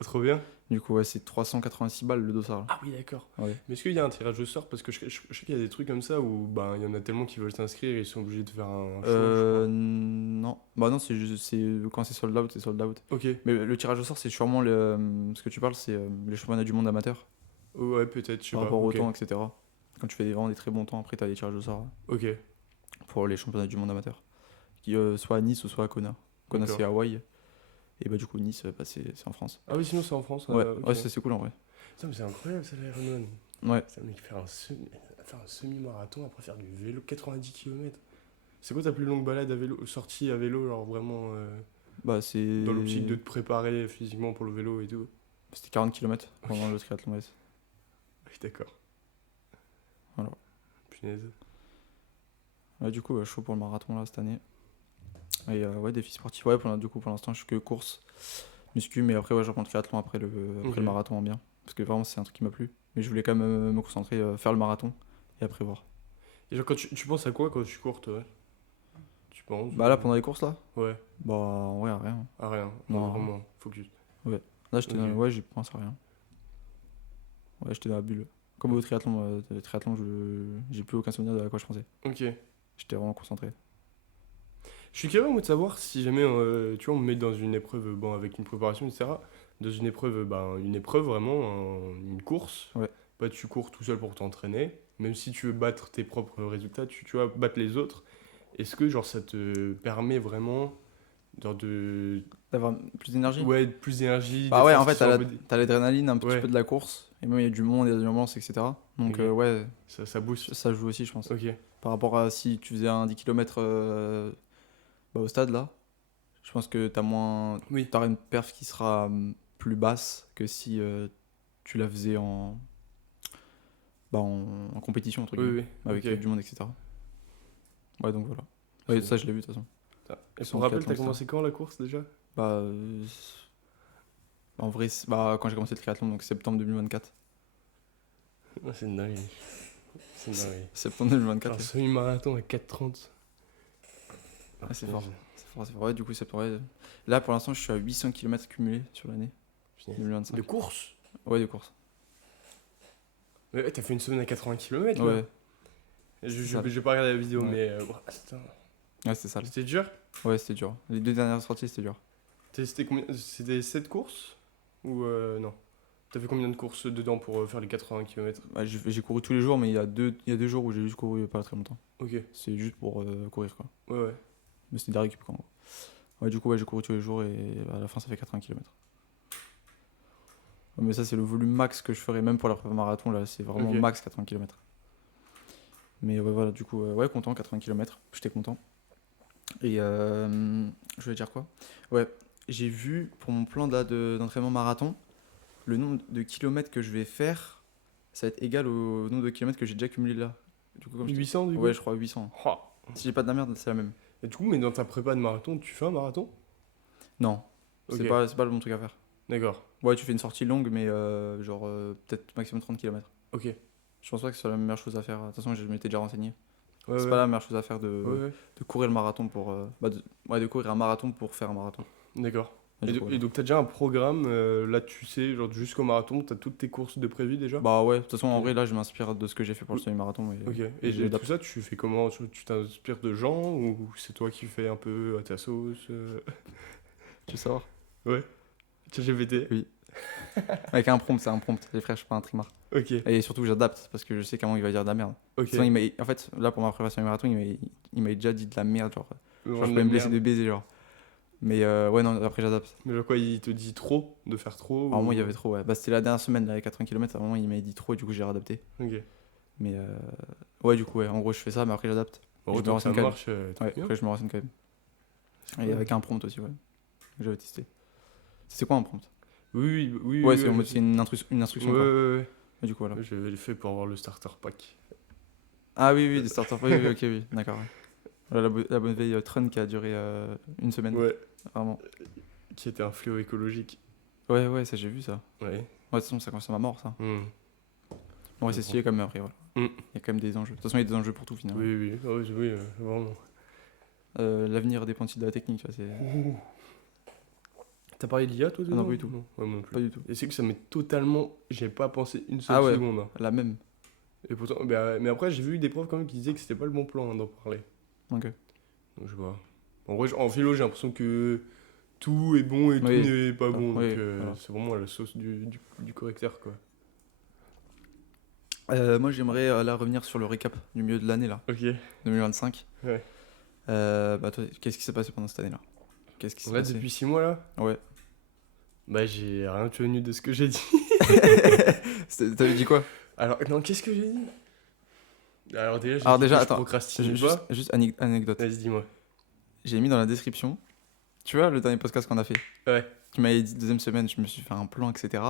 Trop bien. Du coup, ouais, c'est 386 balles le dossard là. Ah oui, d'accord. Ouais. Mais est-ce qu'il y a un tirage au sort? Parce que je sais qu'il y a des trucs comme ça où ben, il y en a tellement qui veulent s'inscrire et ils sont obligés de faire un choix, je Non. Bah non, quand c'est sold out, c'est sold out. crois. Ok. Mais le tirage au sort, c'est sûrement ce que tu parles, c'est les championnats du monde amateur Ouais, peut-être, je sais par pas. rapport au Ok. temps, etc. Quand tu fais vraiment des très bons temps, après t'as des tirages au sort Ok. pour les championnats du monde amateur. Qui soit à Nice ou soit à Kona. Kona D'accord. c'est à Hawaï. Et bah du coup Nice, bah, c'est en France. Ah oui, sinon c'est en France. Ouais, ok. ouais c'est cool en vrai. Putain, mais c'est incroyable ça, l'Ironman. Ouais. Ça, mec, faire un semi-marathon après faire du vélo 90 km. C'est quoi ta plus longue balade à vélo, sortie à vélo, genre vraiment Bah c'est. dans l'optique de te préparer physiquement pour le vélo et tout? C'était 40 km pendant le triathlon S. Oui, d'accord. Voilà. Punaise. Ouais, du coup, chaud pour le marathon là cette année. Et ouais, défi sportif. Ouais, du coup, pour l'instant, je suis que course, muscu, mais après, ouais, je reprends le triathlon après Ok. le marathon en bien. Parce que vraiment, c'est un truc qui m'a plu. Mais je voulais quand même me concentrer, faire le marathon et après voir. Et genre, quand tu penses à quoi quand tu cours, toi? Tu penses Bah là, pendant les courses, là, Ouais, bah ouais, rien. à rien. Genre, Non, vraiment, focus. ouais. Là, Ok. ouais, j'y pense à rien. Ouais, j'étais dans la bulle. Comme au triathlon, le triathlon, j'ai plus aucun souvenir de à quoi je pensais. Ok. J'étais vraiment concentré. Je suis curieux moi, de savoir si jamais tu vois, on me met dans une épreuve, bon, avec une préparation, etc. Dans une épreuve, une épreuve vraiment, une course. Ouais. Bah, tu cours tout seul pour t'entraîner. Même si tu veux battre tes propres résultats, tu vas battre les autres. Est-ce que genre ça te permet vraiment genre de D'avoir plus d'énergie? ouais plus d'énergie, des Bah ouais, en forces fait, qui sont un peu t'as l'adrénaline, un petit ouais peu de la course. Et même, il y a du monde, il y a de l'ambiance, etc. Donc, ok ouais, ça booste ça joue aussi, je pense. ok Par rapport à si tu faisais un 10 km au stade, là, je pense que oui t'auras une perf qui sera plus basse que si tu la faisais en compétition, entre oui guillemets, oui avec ok du monde, etc. Ouais, donc voilà. Ouais, c'est- ça, je l'ai vu, de toute façon. et Sans pour rappel triathlon, t'as etc. commencé quand la course déjà? Bah, en vrai, quand j'ai commencé le triathlon, donc septembre 2024. Ah, c'est une dinguerie c'est une dinguerie Septembre 2024, un ouais. semi-marathon à 4:30 ah, Ah, c'est fort. punaise, C'est fort, c'est fort. Ouais, du coup, septembre. Ouais. Là, pour l'instant, je suis à 800 km cumulés sur l'année punaise. 2025. De course Ouais, de course. mais ouais, t'as fait une semaine à 80 km là Ouais, c'est ça. j'ai pas regardé la vidéo Ouais, mais putain. ouais, c'était ça. C'était dur. Ouais, c'était dur. Les 2 dernières sorties, c'était dur. C'était combien? C'était 7 courses? Ou non? T'as fait combien de courses dedans pour faire les 80 km? Bah, j'ai couru tous les jours, mais il y a 2 jours où j'ai juste couru pas très longtemps. Ok, C'est juste pour courir, quoi. ouais, ouais. Mais c'était des récup, quoi, en gros. Ouais, du coup, ouais, j'ai couru tous les jours et à la fin, ça fait 80 km. Ouais, mais ça, c'est le volume max que je ferai, même pour la prépa marathon, là. C'est vraiment Ok. max 80 km. Mais ouais, voilà, du coup, ouais, content, 80 km. J'étais content. Et je voulais dire quoi? Ouais, j'ai vu pour mon plan d'entraînement marathon, le nombre de kilomètres que je vais faire, ça va être égal au nombre de kilomètres que j'ai déjà cumulé là. Du coup, comme je dis. 800 du coup? Ouais, je crois 800. Oh. Si j'ai pas de la merde, c'est la même. Et du coup, mais dans ta prépa de marathon, tu fais un marathon? Non, Ok, c'est pas le bon truc à faire. d'accord. Ouais, tu fais une sortie longue, mais peut-être maximum 30 km. Ok. Je pense pas que ce soit la meilleure chose à faire. De toute façon, je m'étais déjà renseigné. Ouais, C'est ouais. pas la meilleure chose à faire Ouais, ouais. de courir le marathon pour. De courir un marathon pour faire un marathon. D'accord. Ouais, Et, du coup, voilà. et donc, t'as déjà un programme, là, tu sais, genre jusqu'au marathon, t'as toutes tes courses de prévues déjà? Bah ouais, de toute façon, en Ok. vrai, là, je m'inspire de ce que j'ai fait pour le semi-marathon Ok. et Et je tout l'adapte. ça, tu fais comment? Tu t'inspires de gens ou c'est toi qui fais un peu à ta sauce? Tu veux savoir? Ouais. ChatGPT? Oui. Avec un prompt, c'est un prompt, les frères, je suis pas un trimar. Ok. Et surtout, j'adapte parce que je sais qu'à un moment, il va dire de la merde. Ok. Sinon, en fait, là, pour ma préparation semi-marathon, il m'avait déjà dit de la merde, genre je Vraiment de peux la me blesser merde. de baiser, genre. Mais ouais, non, après, j'adapte. Mais genre quoi, il te dit trop de faire trop À un moment, il y ou... avait trop, ouais. Bah, c'était la dernière semaine, là, avec 80 km, à un moment, il m'avait dit trop et du coup, j'ai réadapté. Ok. Mais ouais, du coup, ouais, en gros, je fais ça, mais après, j'adapte. Bon, Je me autant que ça renseigne quand même. marche, trop Ouais, bien. après, je me renseigne quand même. C'est Et cool. avec un prompt aussi, ouais. Que j'avais testé. C'est quoi un prompt? Oui, oui, oui, Ouais, oui, c'est en je mode, sais. c'est une instruction, Ouais, quoi. ouais, ouais. Et du coup, voilà. Ouais, j'avais fait pour avoir le starter pack. Ah oui, oui, des starter packs, oui, ok, oui, d'accord. Ouais. Voilà, la bonne vieille Tron qui a duré une semaine, Ouais. vraiment. Qui était un fléau écologique. Ouais, ouais, ça j'ai vu ça. Ouais. Ouais, de toute façon, ça consomme à mort ça. Hmm. Bon, ouais, c'est Je stylé quand même après, voilà. Mm. Il y a quand même des enjeux. De toute façon, il y a des enjeux pour tout finalement. Oui, oui, ah oui, oui, vraiment. L'avenir dépend-il de la technique, tu vois, c'est. T'as parlé de l'IA, toi, Ah non, dedans? pas du tout. Non, ouais, moi non plus. Pas du tout. Et c'est que ça m'est totalement... J'ai pas pensé une seule Ah ouais, seconde. Hein. la même. Et pourtant... mais après, j'ai vu des profs quand même qui disaient que c'était pas le bon plan hein, d'en parler. Ok. Donc, je sais pas. En vrai, en philo, j'ai l'impression que tout est bon et tout Oui. n'est pas bon. Oui, Donc, voilà. c'est vraiment à la sauce du correcteur, quoi. Moi, j'aimerais là revenir sur le récap du milieu de l'année là, Ok. 2025. Ouais. Bah toi, qu'est-ce qui s'est passé pendant cette année là? Qu'est-ce qui s'est Là, passé? depuis 6 mois, là, Ouais. bah, j'ai rien tenu de ce que j'ai dit. T'avais dit quoi? Alors, non, qu'est-ce que j'ai dit? Alors, déjà, j'ai Alors dit déjà, que je attends, procrastine juste, pas. juste anecdote. Vas-y, dis-moi. J'ai mis dans la description, tu vois, le dernier podcast qu'on a fait, Ouais. qui m'avait dit deuxième semaine, je me suis fait un plan, etc.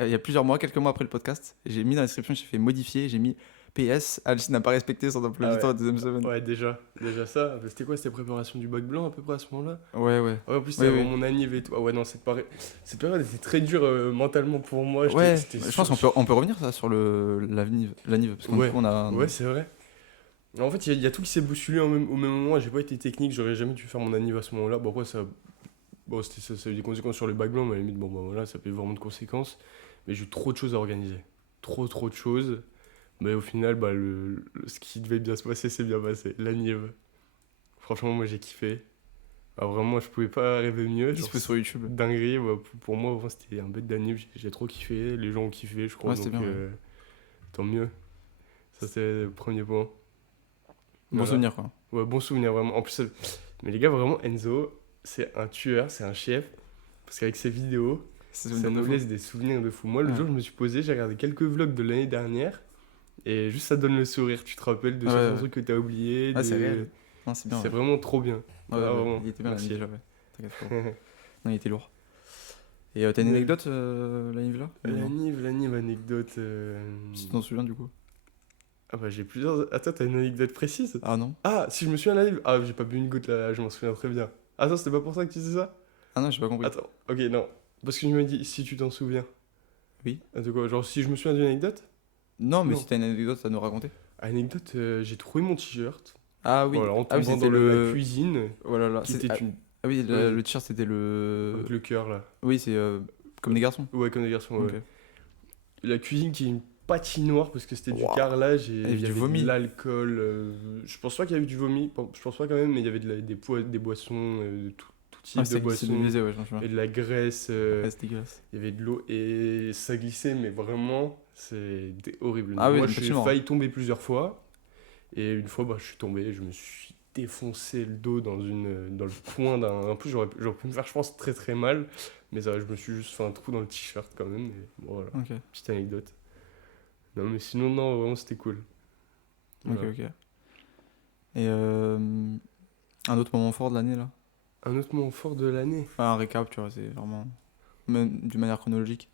Il y a plusieurs mois, quelques mois après le podcast, j'ai mis dans la description, j'ai fait modifier, j'ai mis PS, Alcy n'a pas respecté son emploi du Ah temps la deuxième semaine. Ouais, déjà ça. C'était quoi? C'était préparation du bac blanc à peu près à ce moment-là? Ouais, ouais. Ouais, en plus, Oui, c'était avant oui. mon anniv et tout. Ah ouais, non, cette période était très dure mentalement pour moi. Ouais, C'était je pense on peut revenir ça sur l'ANIV, parce que du Ouais, coup on a... ouais, c'est vrai. En fait, il y a tout qui s'est bousculé au même moment. J'ai pas été technique, j'aurais jamais dû faire mon anniv à ce moment-là. Bon, après, ça a eu des conséquences sur le bac blanc, mais à la limite, bon, bah voilà, ça a pas eu vraiment de conséquences. Mais j'ai eu trop de choses à organiser. Trop de choses. Mais au final, bah, ce qui devait bien se passer, s'est bien passé. L'anniv. Franchement, moi, j'ai kiffé. Ah, vraiment, je pouvais pas rêver mieux. Genre, dispo sur YouTube. dinguerie. Bah, pour moi, vraiment, c'était un bête d'anniv. J'ai trop kiffé. Les gens ont kiffé, je crois. Ouais, c'était Donc, bien, ouais. tant mieux. Ça, c'est le premier point. Bon Voilà. souvenir, quoi. Ouais, bon souvenir, vraiment. En plus, mais les gars, vraiment, Enzo, c'est un tueur, c'est un chef. Parce qu'avec ses vidéos, C'est ça souvenir de nous fou. laisse des souvenirs de fou. Moi, le Ouais. jour, je me suis posé, j'ai regardé quelques vlogs de l'année dernière. Et juste, ça donne le sourire. Tu te rappelles de Ouais, certains ouais. trucs que t'as oubliés. Ah, c'est réel. Non, c'est bien, C'est ouais. vraiment trop bien. Ouais, Ah, ouais, vraiment. il était bien Merci. l'anniv déjà, ouais. T'inquiète pas. Non, il était lourd. Et t'as une Ouais. anecdote, l'anniv là ou non L'anniv, anecdote. Si tu t'en souviens du coup. Ah bah j'ai plusieurs. Attends, t'as une anecdote précise? Ah non. Ah, si je me souviens de l'anniv. Ah, j'ai pas bu une goutte là, je m'en souviens très bien. Attends, c'était pas pour ça que tu disais ça? Ah non, j'ai pas compris. Attends, ok, non. Parce que je me dis, si tu t'en souviens. Oui. Ah, de quoi? Genre, si je me souviens d'une anecdote? Non, mais Non. si t'as une anecdote à nous raconter. Anecdote, j'ai trouvé mon t-shirt. Ah oui. Voilà, en Ah oui, tombant c'était dans la le. cuisine, Voilà, là. qui était Ah, une. ah oui, Vas-y. le t-shirt c'était le. Avec le cœur là. Oui, c'est comme des garçons. Ouais, comme des garçons, ouais. Ok. La cuisine qui est une patinoire parce que c'était du Waouh. carrelage et Il y avait il y du avait vomi. de l'alcool. Je pense pas qu'il y avait du vomi, bon, je pense pas quand même, mais il y avait des boissons, tout type Ah, de c'est boissons. glissé, ouais, je m'en souviens. Et de la graisse, Ouais, c'était dégueulasse. il y avait de l'eau et ça glissait, mais vraiment, c'était horrible. Ah oui, Moi, une j'ai patinoire. failli tomber plusieurs fois et une fois, bah, je suis tombé, je me suis défoncé le dos dans le coin d'un. En plus, j'aurais pu me faire, je pense, très très mal, mais ça, je me suis juste fait un trou dans le t-shirt quand même. Et bon, voilà, Ok, petite anecdote. Non, mais sinon, non, vraiment, c'était cool. ok, Voilà. ok. Et un autre moment fort de l'année là. Un autre moment fort de l'année. Enfin, un récap, tu vois, c'est vraiment. Même d'une manière chronologique.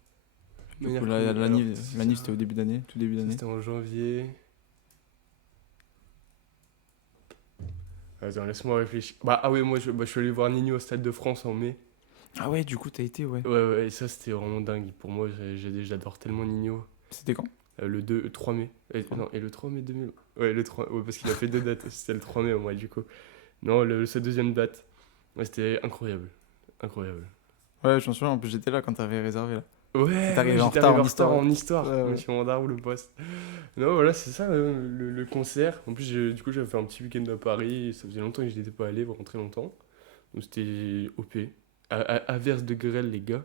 Du coup, là, Alors, l'anniv, ça, c'était au début d'année, tout début d'année. c'était en janvier. Attends, laisse-moi réfléchir. Bah, ah ouais, moi, je suis allé voir Nino au Stade de France en mai. Ah ouais, du coup, t'as été, ouais. Ouais, ouais, et ça, c'était vraiment dingue. Pour moi, j'adore tellement Nino. C'était quand? Le 3 mai. Non, et le 3 mai 2000. Ouais, le 3, ouais, parce qu'il a fait deux dates. C'était le 3 mai au mois, du coup. Non, sa deuxième date. Ouais, c'était incroyable. Incroyable. Ouais, je m'en souviens, en plus j'étais là quand t'avais réservé là. Ouais, T'es arrivé en j'étais retard arrivé en histoire. en histoire. Ouais, ouais. Monsieur Mandar ou le poste. Non, voilà, c'est ça le concert. En plus, du coup, j'avais fait un petit week-end à Paris. Ça faisait longtemps que je n'étais pas allé, vraiment très longtemps. Donc c'était OP. Averse de grêle, les gars.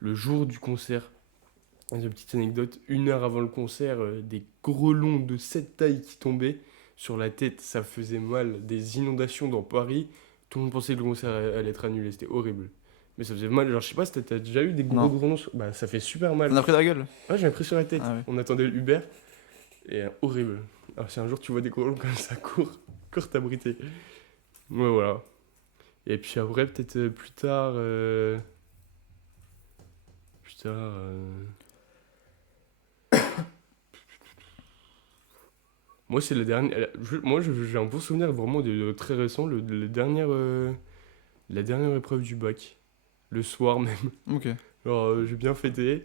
Le jour du concert, une petite anecdote, 1 heure avant le concert, des grelons de cette taille qui tombaient sur la tête. Ça faisait mal. Des inondations dans Paris. Tout le monde pensait que le concert allait être annulé. C'était horrible. Mais ça faisait mal. Genre, je sais pas si t'as déjà eu des gros Non. grelons. Bah, ça fait super mal. On a pris la gueule. Ouais, j'ai pris sur la tête. Ah ouais. On attendait le Uber. Et horrible. Alors, si un jour tu vois des grelons comme ça, cours t'abriter. Ouais, voilà. Et puis après, peut-être plus tard. Plus tard. Moi, c'est la dernière. Moi, j'ai un bon souvenir vraiment de très récent. La dernière épreuve du bac. Le soir même. Ok. Alors, j'ai bien fêté.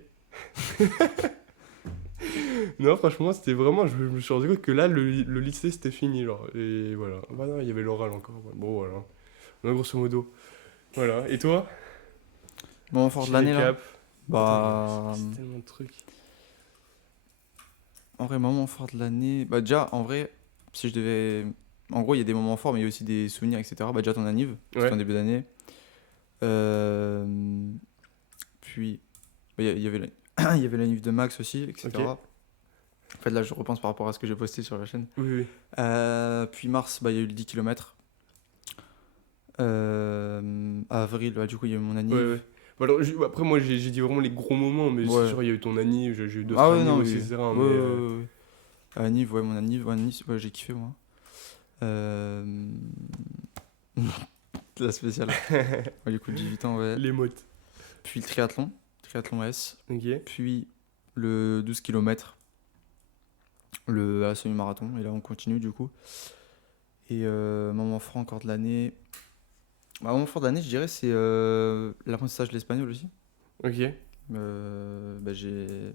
Non, franchement, c'était vraiment. Je me suis rendu compte que là, le lycée, c'était fini. Genre, et voilà. Bah non, il y avait l'oral encore. Ouais, bon, voilà. Non, grosso modo. Voilà. Et toi? Moment fort de Petit l'année là. récap. Bah. Putain, c'est tellement de trucs. En vrai, moment fort de l'année. Bah, déjà, en vrai, si je devais. En gros, il y a des moments forts, mais il y a aussi des souvenirs, etc. Bah, déjà ton anniv, c'était Ouais. en début d'année. Puis, bah, il y avait il y avait l'anniv de Max aussi, etc. Ok. En fait, là, je repense par rapport à ce que j'ai posté sur la chaîne. Oui, oui. Puis mars, bah, il y a eu le 10 km. Avril, bah, du coup, il y a eu mon anniv. Ouais, ouais. Bah alors, après, moi, j'ai dit vraiment les gros moments, mais Ouais. c'est sûr, il y a eu ton anniv, j'ai eu d'autres Ah ouais, anniv non, aussi, oui. etc. Ouais, Mais, ouais, ouais, ouais. Anniv, ouais, mon anniv, ouais, j'ai kiffé, moi. La spéciale. Ouais, du coup, 18 ans, ouais. les mottes. Puis le triathlon S. Ok. Puis le 12 km. à la semi-marathon. Et là, on continue du coup. Et moment fort encore de l'année. Bah, moment fort de l'année, je dirais, c'est l'apprentissage de l'espagnol aussi. Ok. Bah, j'ai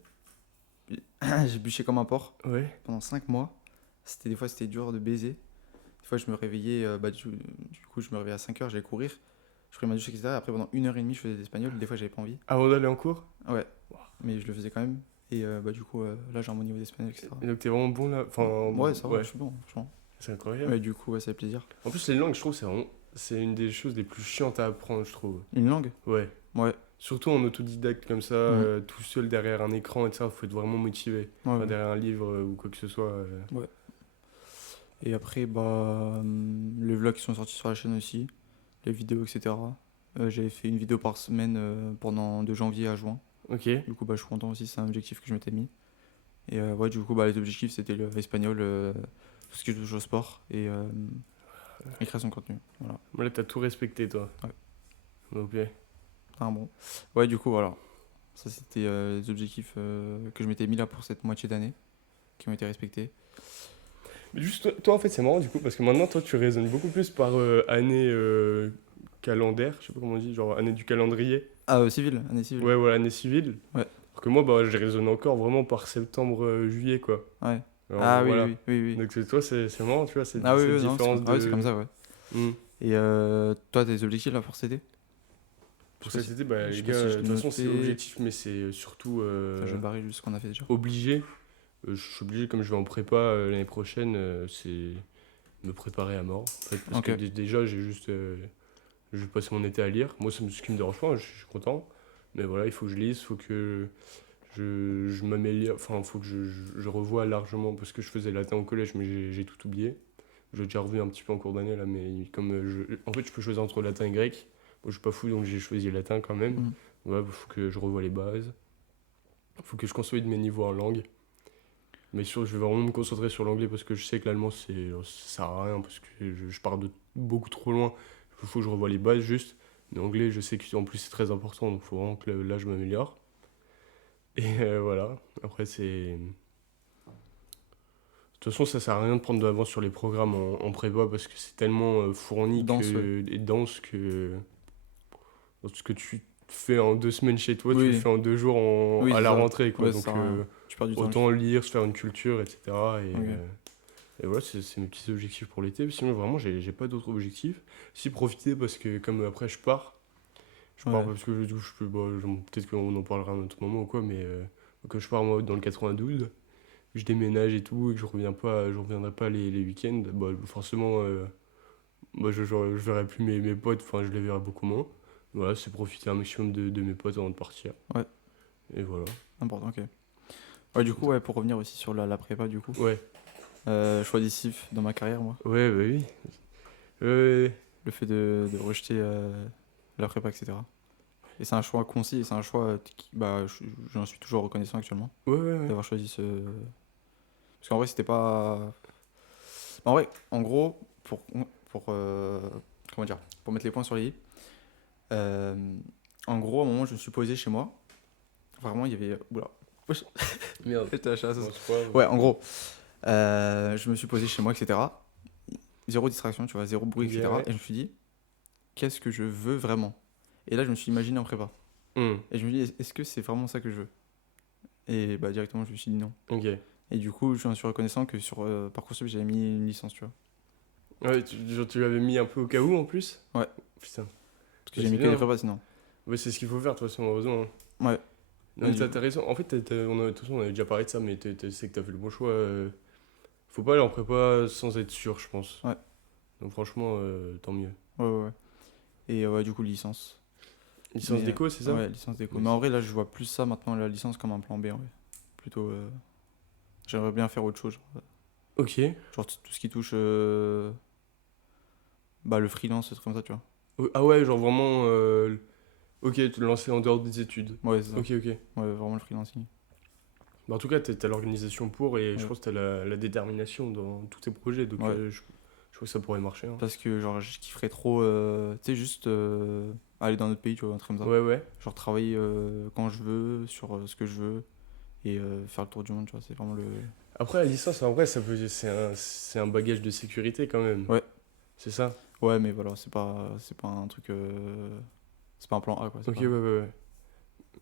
bûché comme un porc Ouais. pendant 5 mois. Des fois, c'était dur de baiser. Des fois, je me réveillais, du coup, je me réveillais à 5 heures, j'allais courir. Je prenais ma douche, etc. Après, pendant 1 heure et demie, je faisais de l'espagnol. Des fois, j'avais pas envie. Avant d'aller en cours? Ouais, mais je le faisais quand même. Et du coup, là, j'ai un bon niveau d'espagnol, etc. Et donc t'es vraiment bon là? Enfin, Ouais, ça va, ouais. je suis bon, franchement. C'est incroyable. Ouais, du coup, ouais, ça fait plaisir. En plus, les langues, je trouve, c'est une des choses les plus chiantes à apprendre, je trouve. Une langue? Ouais. Ouais, Surtout en autodidacte comme ça, Mhm. tout seul derrière un écran et ça, faut être vraiment motivé. ouais, Enfin, ouais. derrière un livre ou quoi que ce soit. Ouais. Et après, les vlogs qui sont sortis sur la chaîne aussi, les vidéos, etc. J'avais fait une vidéo par semaine de janvier à juin. Ok. Du coup, je suis content aussi, c'est un objectif que je m'étais mis. Et ouais, du coup, les objectifs, c'était l'espagnol, tout ce qui touche au sport et création de contenu. Voilà. Moi, là, t'as tout respecté, toi. Ouais. Ok. Ah, bon. Ouais, du coup, voilà. Ça, c'était les objectifs que je m'étais mis là pour cette moitié d'année, qui ont été respectés. Mais juste, toi, en fait, c'est marrant du coup, parce que maintenant, toi, tu raisonnes beaucoup plus par année calendaire, je sais pas comment on dit, genre année du calendrier. Ah, civil, année civile. Ouais, voilà, année civile. Ouais, Alors que moi, bah, je raisonne encore vraiment par septembre, juillet, quoi. ouais. Alors, Ah oui, voilà. oui, oui, oui. Donc, toi, c'est marrant, tu vois, Ah oui, cette oui, non, différence ah oui, c'est de. comme ça, ouais. Hmm. Et toi, t'as des objectifs là pour cet été? Pour Je sais pas ça, si, c'était, bah, je les sais pas gars, si je de l'ai toute façon, c'est noté. objectif, mais c'est surtout Enfin, je vais barrer juste ce qu'on a fait déjà. obligé. Je suis obligé, comme je vais en prépa l'année prochaine, c'est me préparer à mort. En fait, parce que Ok. déjà, j'ai juste. Je passe mon été à lire. Moi, ce qui me dérange pas, je suis content. Mais voilà, il faut que je lise, il faut que je m'améliore. Enfin, il faut que je revoie largement parce que je faisais latin au collège, mais j'ai tout oublié. J'ai déjà revu un petit peu en cours d'année là, mais comme en fait, je peux choisir entre latin et grec. Moi, je suis pas fou, donc j'ai choisi latin quand même. Mm. Ouais, il faut que je revoie les bases. Il faut que je consolide mes niveaux en langue. Mais sûr, je vais vraiment me concentrer sur l'anglais parce que je sais que l'allemand, ça sert à rien parce que je pars de beaucoup trop loin. Il faut que je revoie les bases juste. Mais anglais, je sais qu'en plus c'est très important, donc il faut vraiment que là je m'améliore. Et voilà. Après, c'est. De toute façon, ça sert à rien de prendre de l'avance sur les programmes en prépa parce que c'est tellement fourni Danse, ouais. et dense que ce que tu fais en 2 semaines chez toi, tu le Oui, fais en 2 jours oui, à c'est la ça. rentrée, quoi. Ouais, ça Donc sert à rien. Tu perds du temps. autant lire, se faire une culture, etc. Ok. Et voilà, c'est mes petits objectifs pour l'été. Sinon, vraiment, j'ai pas d'autres objectifs. Si profiter parce que, comme après, je pars. Je pars Ouais. parce que du coup, peut-être qu'on en parlera à un autre moment ou quoi, mais quand je pars moi dans le 92, je déménage et tout, et que je reviendrai pas les week-ends, bah, forcément, je verrai plus mes potes, enfin, je les verrai beaucoup moins. Voilà, c'est profiter un maximum de mes potes avant de partir. Ouais, Et voilà. important, ok. Ouais, du coup, ouais, pour revenir aussi sur la prépa, du coup. Ouais, Choix décisif dans ma carrière, moi. ouais, bah oui. Ouais, Le fait de rejeter la prépa, etc. Et c'est un choix concis et c'est un choix j'en suis toujours reconnaissant actuellement ouais, ouais, ouais. d'avoir choisi ce. Parce qu'en vrai, c'était pas. En vrai, en gros, pour comment dire, pour mettre les points sur les i, euh, en gros, à un moment, je me suis posé chez moi. Vraiment, il y avait. Oula. Wesh, Merde. j'étais à la chasse. Bon, c'est pas grave. Ouais, en gros, je me suis posé chez moi, etc. Zéro distraction, tu vois, zéro bruit, Ok, etc. ouais. Et je me suis dit, qu'est-ce que je veux vraiment? Et là, je me suis imaginé en prépa. Hmm, Et je me dis, est-ce que c'est vraiment ça que je veux? Et directement, je me suis dit non. ok. Et du coup, je suis reconnaissant que sur Parcoursup, j'avais mis une licence, tu vois. Ouais, genre, tu l'avais mis un peu au cas où en plus. Ouais. Putain. Parce que Ouais, j'ai c'est mis que des bien. prépas sinon. Ouais, c'est ce qu'il faut faire, de toute façon, heureusement. Ouais. Non, Et mais du t'as raison. En fait, de toute façon, on avait déjà parlé de ça, mais c'est que t'as fait le bon choix. Faut pas aller en prépa sans être sûr, je pense. Ouais. Donc, franchement, tant mieux. Ouais, ouais, ouais. Et ouais, du coup, licence. Licence Mais, déco, c'est ça? Ouais, licence déco. Oui. Mais en vrai, là, je vois plus ça maintenant, la licence, comme un plan B, en vrai. Plutôt. J'aimerais bien faire autre chose. Ok. Genre tout ce qui touche. Le freelance, des trucs comme ça, tu vois. Ah ouais, genre vraiment. Ok, te lancer en dehors des études. Ouais, c'est ça. Ok, ok. Ouais, vraiment le freelancing. Bah, en tout cas, t'as l'organisation pour et je Ouais. pense que t'as la détermination dans tous tes projets. Donc, Ouais. je trouve que ça pourrait marcher, hein. Parce que, genre, je kifferais trop. Tu sais, juste aller dans notre pays, tu vois, un truc comme ça. Ouais, ouais. Genre travailler quand je veux, sur ce que je veux. Et faire le tour du monde, tu vois, c'est vraiment le. Après, la licence, en vrai, c'est un bagage de sécurité quand même. Ouais. C'est ça? Ouais, mais voilà, c'est pas un truc. C'est pas un plan A, quoi. Ok, ouais, ouais, ouais.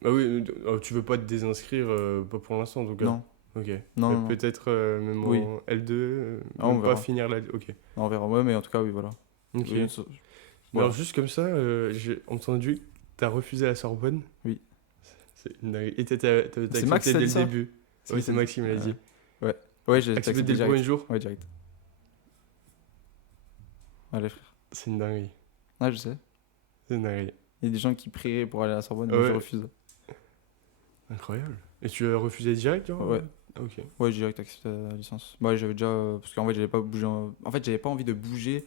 Ah oui, tu veux pas te désinscrire, pas pour l'instant en tout cas. Non, Ok. non, Mais non, non. peut-être même Oui. en L2, Ah, on même pas verra. finir la. Ok. Non, on verra. Ouais, mais en tout cas, oui, voilà. Ok. Oui, Mais alors, voilà. juste comme ça, j'ai entendu que t'as refusé la Sorbonne. Oui. C'est une dinguerie. Et t'as C'est Max accepté qui a dès dit le ça? début. C'est Oui, qui qui c'est a dit? Maxime, il a dit. Ouais. Ouais, j'ai Accepté accepté dès le premier direct. jour. Ouais, direct. Allez, frère. C'est une dinguerie. Ouais, je sais. C'est une dinguerie. Il y a des gens qui prieraient pour aller à la Sorbonne, moi je Ouais. refuse. Incroyable. Et tu as refusé direct, genre? Ouais. Ah, ok. Ouais, j'ai direct accepté la licence. Bah, j'avais déjà. Parce qu'en fait, j'avais pas bougé. En fait, j'avais pas envie de bouger.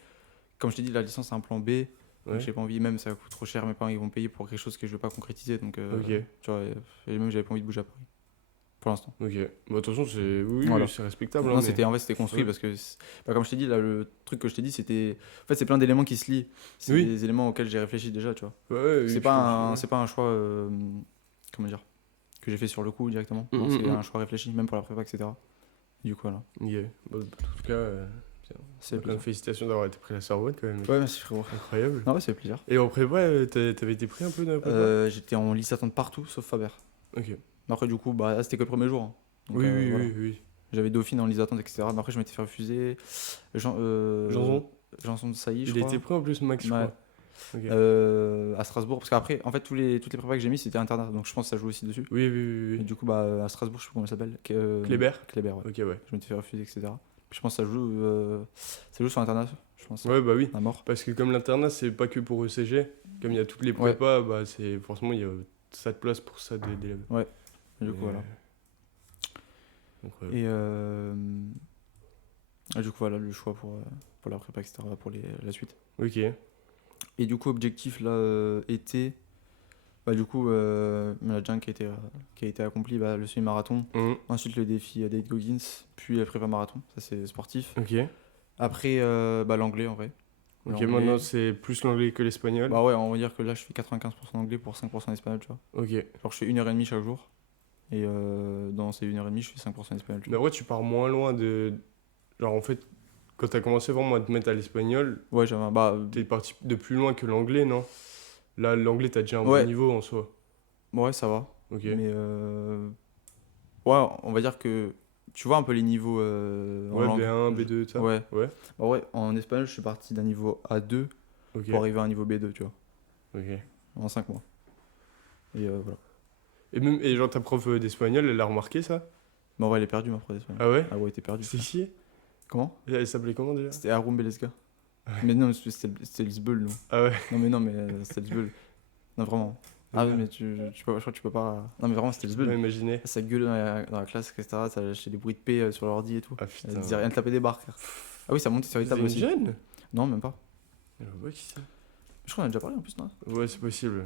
Comme je t'ai dit, la licence c'est un plan B. Donc Ouais. j'ai pas envie, même ça coûte trop cher, mes parents ils vont payer pour quelque chose que je veux pas concrétiser. Donc, Ok. tu vois, et même j'avais pas envie de bouger à Paris. Pour l'instant. Ok. Bah, de toute façon, c'est. Oui, Voilà. c'est respectable, hein, Non, mais. c'était en fait c'était construit Ouais. parce que bah, comme je t'ai dit là le truc que je t'ai dit c'était en fait c'est plein d'éléments qui se lient. C'est Oui. des éléments auxquels j'ai réfléchi déjà, tu vois. Ouais, C'est et puis pas comme tu. un Ouais. c'est pas un choix comment dire que j'ai fait sur le coup directement. Mm, Non, mm, c'est mm. un choix réfléchi même pour la prépa etc. Du coup voilà. Ok. Bah, en tout cas, bien. C'est Quand même, plaisir. félicitations d'avoir été pris à la Sorbonne, quand même. Ouais, merci frérot. Incroyable. Non ouais, c'est plaisir. Et en prépa, t'avais été pris un peu dans la prépa? J'étais en liste attente partout sauf Faber. Ok. Mais après du coup bah là, c'était que le premier jour, hein. Donc Oui, oui, voilà. oui, oui. J'avais Dauphine en liste d'attente etc. Mais après je m'étais fait refuser. Jean, Janson? Janson de Sailly je Il a été crois. pris en plus, Max, je Ouais. crois. Ok. À Strasbourg parce qu'après en fait toutes les prépas que j'ai mis c'était internat donc je pense que ça joue aussi dessus Oui, oui, oui, et oui. du coup bah à Strasbourg je sais pas comment ça s'appelle Kléber? Kléber ouais Ok, ouais. je m'étais fait refuser etc. Puis je pense que ça joue sur internat je pense Ouais, bah oui. à mort Parce que comme l'internat, c'est pas que pour ECG, comme il y a toutes les ouais prépas, bah c'est forcément il y a ça de place pour ça d'élèves. ouais du coup Mais, voilà incroyable. et du coup voilà le choix pour la prépa etc pour la suite Ok. et du coup objectif là été bah du coup il y en a déjà un qui a été accompli bah, le semi-marathon. Mhm. Ensuite, le défi Date Goggins, puis la prépa marathon, ça c'est sportif. Ok. Après, bah, l'anglais en vrai. Ok, L'anglais, maintenant c'est plus l'anglais que l'espagnol. bah ouais, on va dire que là je fais 95% d'anglais pour 5% d'espagnol, tu vois. Ok. Genre je fais 1h30 chaque jour, et dans ces 1h30, je fais 5% d'espagnol, tu Mais vois. en vrai, tu pars moins loin de. Genre en fait, quand t'as commencé vraiment à te mettre à l'espagnol, Ouais, bah, t'es parti de plus loin que l'anglais, non? Là, l'anglais, t'as déjà un bon ouais, niveau en soi. ouais, ça va. Ok. Mais ouais, on va dire que tu vois un peu les niveaux en Ouais, langue. B1, B2, ça? Ouais. Ouais. Bah ouais, en espagnol, je suis parti d'un niveau A2 Ok. pour arriver à un niveau B2, tu vois, Ok. en 5 mois. Et voilà. Et genre ta prof d'espagnol, elle a remarqué ça? Mais en vrai, elle est perdue, ma prof d'espagnol. Ah ouais? Ah ouais, elle était perdue. C'est Frère. chier? Comment? Elle s'appelait comment déjà? C'était Arum Belesga. Ouais. Mais non, c'était Lisbonne, nous. Ah ouais? Non, mais c'était Lisbonne. Non, vraiment. Ah ouais, mais je crois que tu peux pas. Non, mais vraiment, c'était Je peux pas Lisbonne. imaginer. Ça gueulait dans la classe, etc. Ça lâchait des bruits de paix sur l'ordi et tout. Ah Elle putain. disait rien de taper des barres, frère. Ah oui, ça montait sur les Vous tables êtes une aussi. jeune? Non, même pas. Je vois pas qui c'est. Je crois qu'on a déjà parlé en plus, non? Ouais, c'est possible.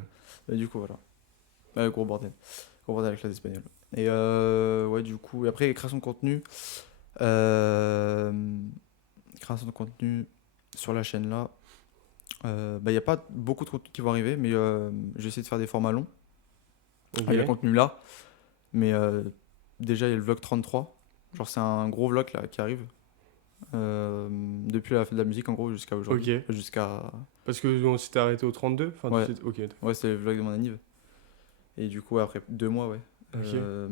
Et du coup, voilà. Gros bordel. Gros bordel avec la classe espagnole. Et ouais, du coup. Et après, création de contenu. Euh, Création de contenu sur la chaîne là. Bah, il n'y a pas beaucoup de contenu qui vont arriver, mais j'ai essayé de faire des formats longs. Ok. Il y a le contenu là. Mais déjà, il y a le vlog 33. Genre, c'est un gros vlog là qui arrive. Depuis la fête de la musique, en gros, jusqu'à aujourd'hui. Ok. Jusqu'à. Parce que on s'était arrêté au 32? Enfin, Ouais. Ok. Ouais, c'est le vlog de mon anniv. Et du coup, après 2 mois, ouais. Ok. Euh,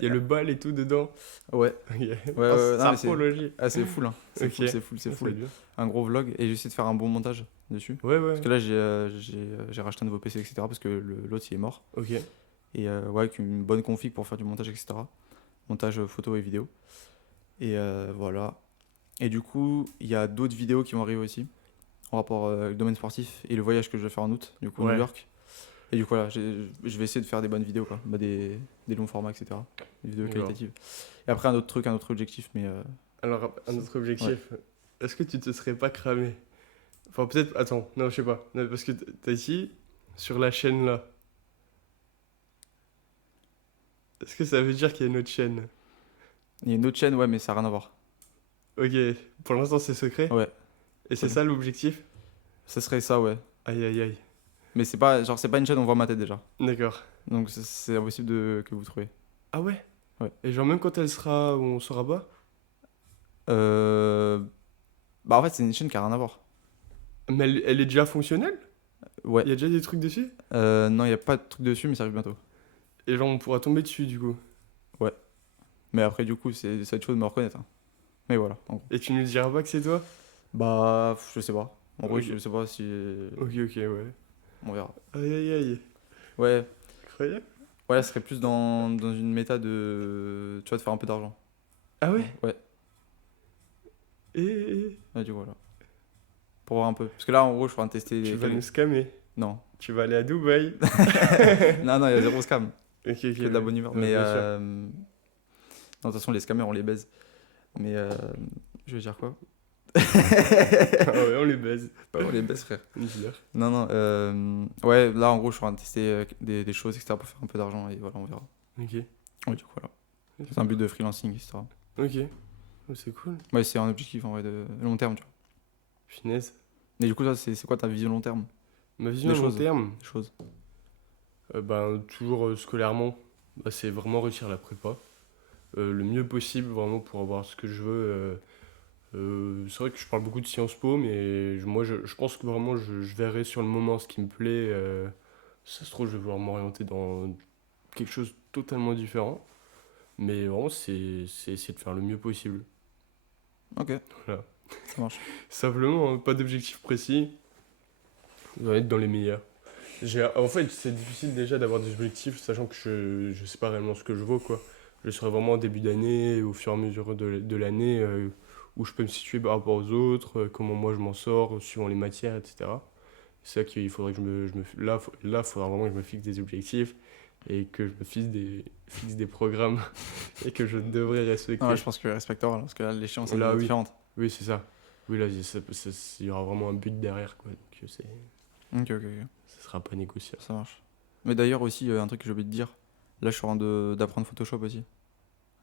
Il y a le bal et tout dedans. Ouais. Ok. Ouais, Ah, ouais, c'est non, mais c'est- apologie. Ah, c'est full, hein. C'est Ok. full, c'est full, c'est Ah, ça full. va être bien. Un gros vlog. Et j'essaie de faire un bon montage dessus. Ouais, ouais. Parce que là, j'ai racheté un nouveau PC, etc. Parce que l'autre, il est mort. Ok. Et ouais, avec une bonne config pour faire du montage, etc. Montage photo et vidéo. Et voilà. Et du coup, il y a d'autres vidéos qui vont arriver aussi. En rapport avec le domaine sportif et le voyage que je vais faire en août, du coup, Ouais. New York. Et du coup, voilà, je vais essayer de faire des bonnes vidéos, quoi. Bah, des longs formats, etc. Des vidéos D'accord. qualitatives. Et après, un autre objectif, mais. Alors, un autre objectif. Est-ce que tu te serais pas cramé? Enfin, peut-être. Attends, non, je sais pas. Non, parce que t'as ici, sur la chaîne là. Est-ce que ça veut dire qu'il y a une autre chaîne? Il y a une autre chaîne, ouais, mais ça n'a rien à voir. Ok, pour l'instant c'est secret? Ouais. Et c'est Ouais. ça l'objectif? Ce serait ça, ouais. Aïe aïe aïe. Mais c'est pas une chaîne où on voit ma tête déjà. D'accord. Donc c'est impossible que vous trouviez. Ah ouais? Ouais. Et genre, même quand elle sera, on saura pas. Euh, Bah, en fait, c'est une chaîne qui a rien à voir. Mais elle est déjà fonctionnelle? Ouais. Il y a déjà des trucs dessus? Non, il n'y a pas de truc dessus, mais ça arrive bientôt. Et genre, on pourra tomber dessus, du coup. Ouais. Mais après, du coup, ça va être chaud de me reconnaître, hein. Mais voilà, en gros. Et tu nous diras pas que c'est toi? Bah, je sais pas. En gros, Ok. je sais pas si. Ok, ok, ouais. On verra. Aïe, aïe, aïe. Ouais, Incroyable. ouais, là, ce serait plus dans une méta de. Tu vois, de faire un peu d'argent. Ah ouais? Ouais, Et ouais, du coup, voilà. Pour voir un peu. Parce que là, en gros, je suis en train de tester. tu vas nous scammer. Non. Tu vas aller à Dubaï. Non, non, il y a zéro scam. Ok, ok. Que de la bonne humeur. Ouais, Mais. bien sûr. Non, de toute façon, les scammers, on les baise. Mais. Je vais dire quoi? Ah ouais, on les baise. Bah, on les baise, frère. Bizarre. Non, non. Ouais, là, en gros, je suis en train de tester des choses, etc. pour faire un peu d'argent. Et voilà, on verra. Ok. Ouais, du coup, voilà. C'est un but de freelancing, etc. Ok. Oh, c'est cool. Ouais, c'est un objectif en vrai de long terme, tu vois. Finesse. Et du coup, ça, c'est quoi ta vision long terme? Ma vision Des à long choses. terme, Des choses. ben, toujours scolairement, bah, c'est vraiment réussir la prépa. Le mieux possible, vraiment, pour avoir ce que je veux. C'est vrai que je parle beaucoup de Sciences Po, mais moi, je pense que vraiment, je verrai sur le moment ce qui me plaît. Ça se trouve, je vais vouloir m'orienter dans quelque chose de totalement différent. Mais vraiment, c'est essayer de faire le mieux possible. Ok, Voilà. ça marche. Simplement, hein, pas d'objectif précis. Vous allez être dans les meilleurs. En fait, c'est difficile déjà d'avoir des objectifs, sachant que je sais pas réellement ce que je vaux, quoi. Je serai vraiment au début d'année, au fur et à mesure de l'année, où je peux me situer par rapport aux autres, comment moi je m'en sors, suivant les matières, etc. C'est ça qu'il faudrait que là, faudra vraiment que je me fixe des objectifs et que je me fixe des programmes et que je devrais Non, là, respecter. je pense que respectera, parce que là, l'échéance elle Là, est oui. différente. Oui, c'est ça. Oui, là, il y aura vraiment un but derrière, quoi. Donc, Ok, ok, ok. ça sera pas négociable. Ça marche. Mais d'ailleurs, aussi, un truc que j'ai oublié de dire. Là, je suis en train d'apprendre Photoshop aussi.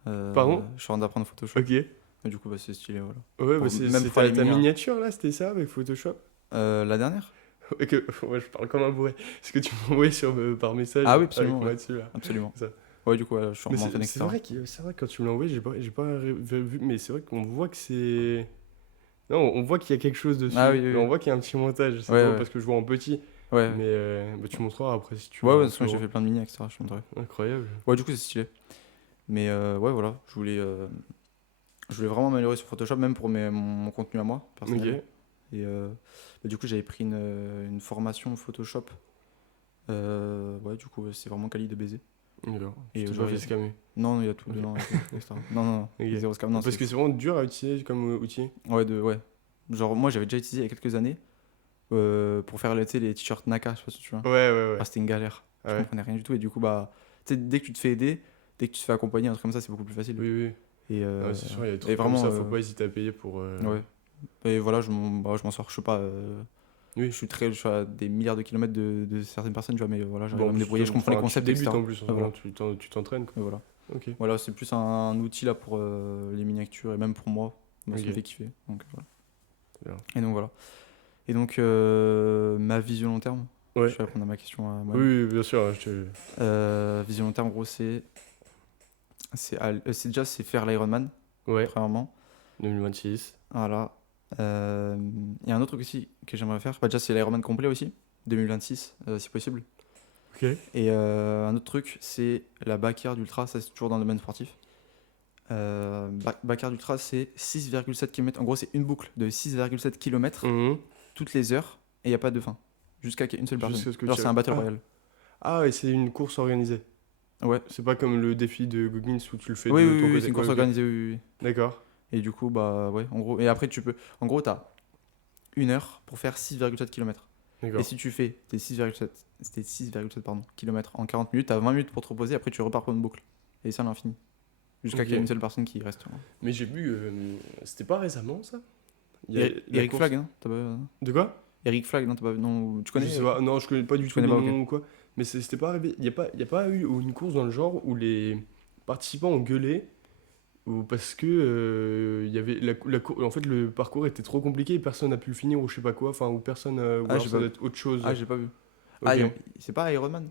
Pardon? Je suis en train d'apprendre Photoshop. Ok. Et du coup, bah, c'est stylé, voilà. Ouais, bah Même c'est pour les ta lumières. miniature là, c'était ça avec Photoshop? La dernière? Ouais, ouais, je parle comme un bourré. Ce que tu m'as envoyé par message Ah oui, avec absolument, moi ouais. dessus là. Absolument. Ça. Ouais, du coup, je suis en Mais m'entraîne, c'est etc. vrai, c'est vrai que quand tu me l'as envoyé, j'ai pas vu, mais c'est vrai qu'on voit que c'est. Non, on voit qu'il y a quelque chose Ah dessus. oui, oui, Mais on oui. voit qu'il y a un petit montage. C'est Ouais, drôle ouais. parce que je vois en petit. Ouais, Mais bah, tu montreras après si tu ouais, veux ouais, de en toute façon, plus j'ai gros. fait plein de mini, etc. Je te montrerai. Incroyable. Ouais, du coup, c'est stylé. Mais ouais, voilà. Je voulais vraiment m'améliorer sur Photoshop, même pour mon contenu à moi, personnel. Ok. Et bah, du coup, j'avais pris une formation Photoshop. Ouais, du coup, c'est vraiment quali de baiser. D'accord. Et Tu t'es genre, pas fait scammer. non, il y a tout Ok. dedans, et tout, etc. Non, non, non, Ok. zéro scam. Non, Parce que c'est vraiment dur à utiliser comme outil. ouais. Genre, moi, j'avais déjà utilisé il y a quelques années pour faire tu sais, les t-shirts Naka, je sais pas si tu vois. Ouais, ouais, ouais. Ah, c'était une galère. Ah Je ouais. comprenais rien du tout. Et du coup, bah, tu sais, dès que tu te fais aider, dès que tu te fais accompagner, un truc comme ça, c'est beaucoup plus facile. Oui, oui. Et, Ah ouais, c'est sûr, il y a des et trucs comme vraiment, ça, faut pas hésiter à payer pour. ouais. Et voilà, je m'en sors. Je sais pas. Oui. Je suis à des milliards de kilomètres de certaines personnes, tu vois, mais voilà, j'arrive Bon, à en me plus, débrouiller, je comprends les enfin, tu concepts, débutes etc. en plus, en Et ce voilà. moment, tu t'entraînes, quoi. Et voilà. Ok. Voilà, c'est plus un outil là pour les miniatures et même pour moi. Moi, ça me Ok. fait kiffer. Donc voilà. Bien. Et donc voilà. Et donc ma vision long terme, Ouais. je vais répondre à ma question à moi. Oui, oui, bien sûr, Vision long terme, en gros, c'est déjà c'est faire l'Ironman, Ouais, premièrement. 2026. Voilà. Il y a un autre truc aussi que j'aimerais faire. Bah, déjà, c'est l'Ironman complet aussi, 2026, si possible. Ok. Et un autre truc, c'est la backyard ultra, ça c'est toujours dans le domaine sportif. Backyard ultra, c'est 6,7 km. En gros, c'est une boucle de 6,7 km Mhm. toutes les heures et il n'y a pas de fin. Jusqu'à une seule personne. Jusqu'à ce que Genre, tu c'est un battle ah. royale. Ah, et c'est une course organisée. Ouais. C'est pas comme le défi de Goggins où tu le fais Oui, de oui, ton oui, côté. c'est une course Ouais, ok. organisée, oui, oui, oui. D'accord. Et du coup, bah ouais, en gros. Et après, tu peux. En gros, t'as 1 heure pour faire 6,7 km. Et D'accord. si tu fais tes 6,7 pardon, km en 40 minutes, t'as 20 minutes pour te reposer, après tu repars pour une boucle. Et ça à l'infini. Jusqu'à Ok. qu'il y ait une seule personne qui reste. Mais j'ai vu. C'était pas récemment ça? Il y a la Eric course- Flag, non? T'as pas... De quoi? Eric Flag, non, t'as pas... non, tu connais Je sais pas. Non, je connais pas du Tu tout connais le pas, ok. nom ou quoi. Mais c'était pas arrivé. Y a pas eu une course dans le genre où les participants ont gueulé ou parce que il y avait en fait le parcours était trop compliqué et personne n'a pu le finir ou je sais pas quoi. Enfin, ou personne. Ou Ah, alors j'ai ça pas... doit être autre chose. Ah, j'ai pas vu. Ah, Ok. c'est pas Ironman?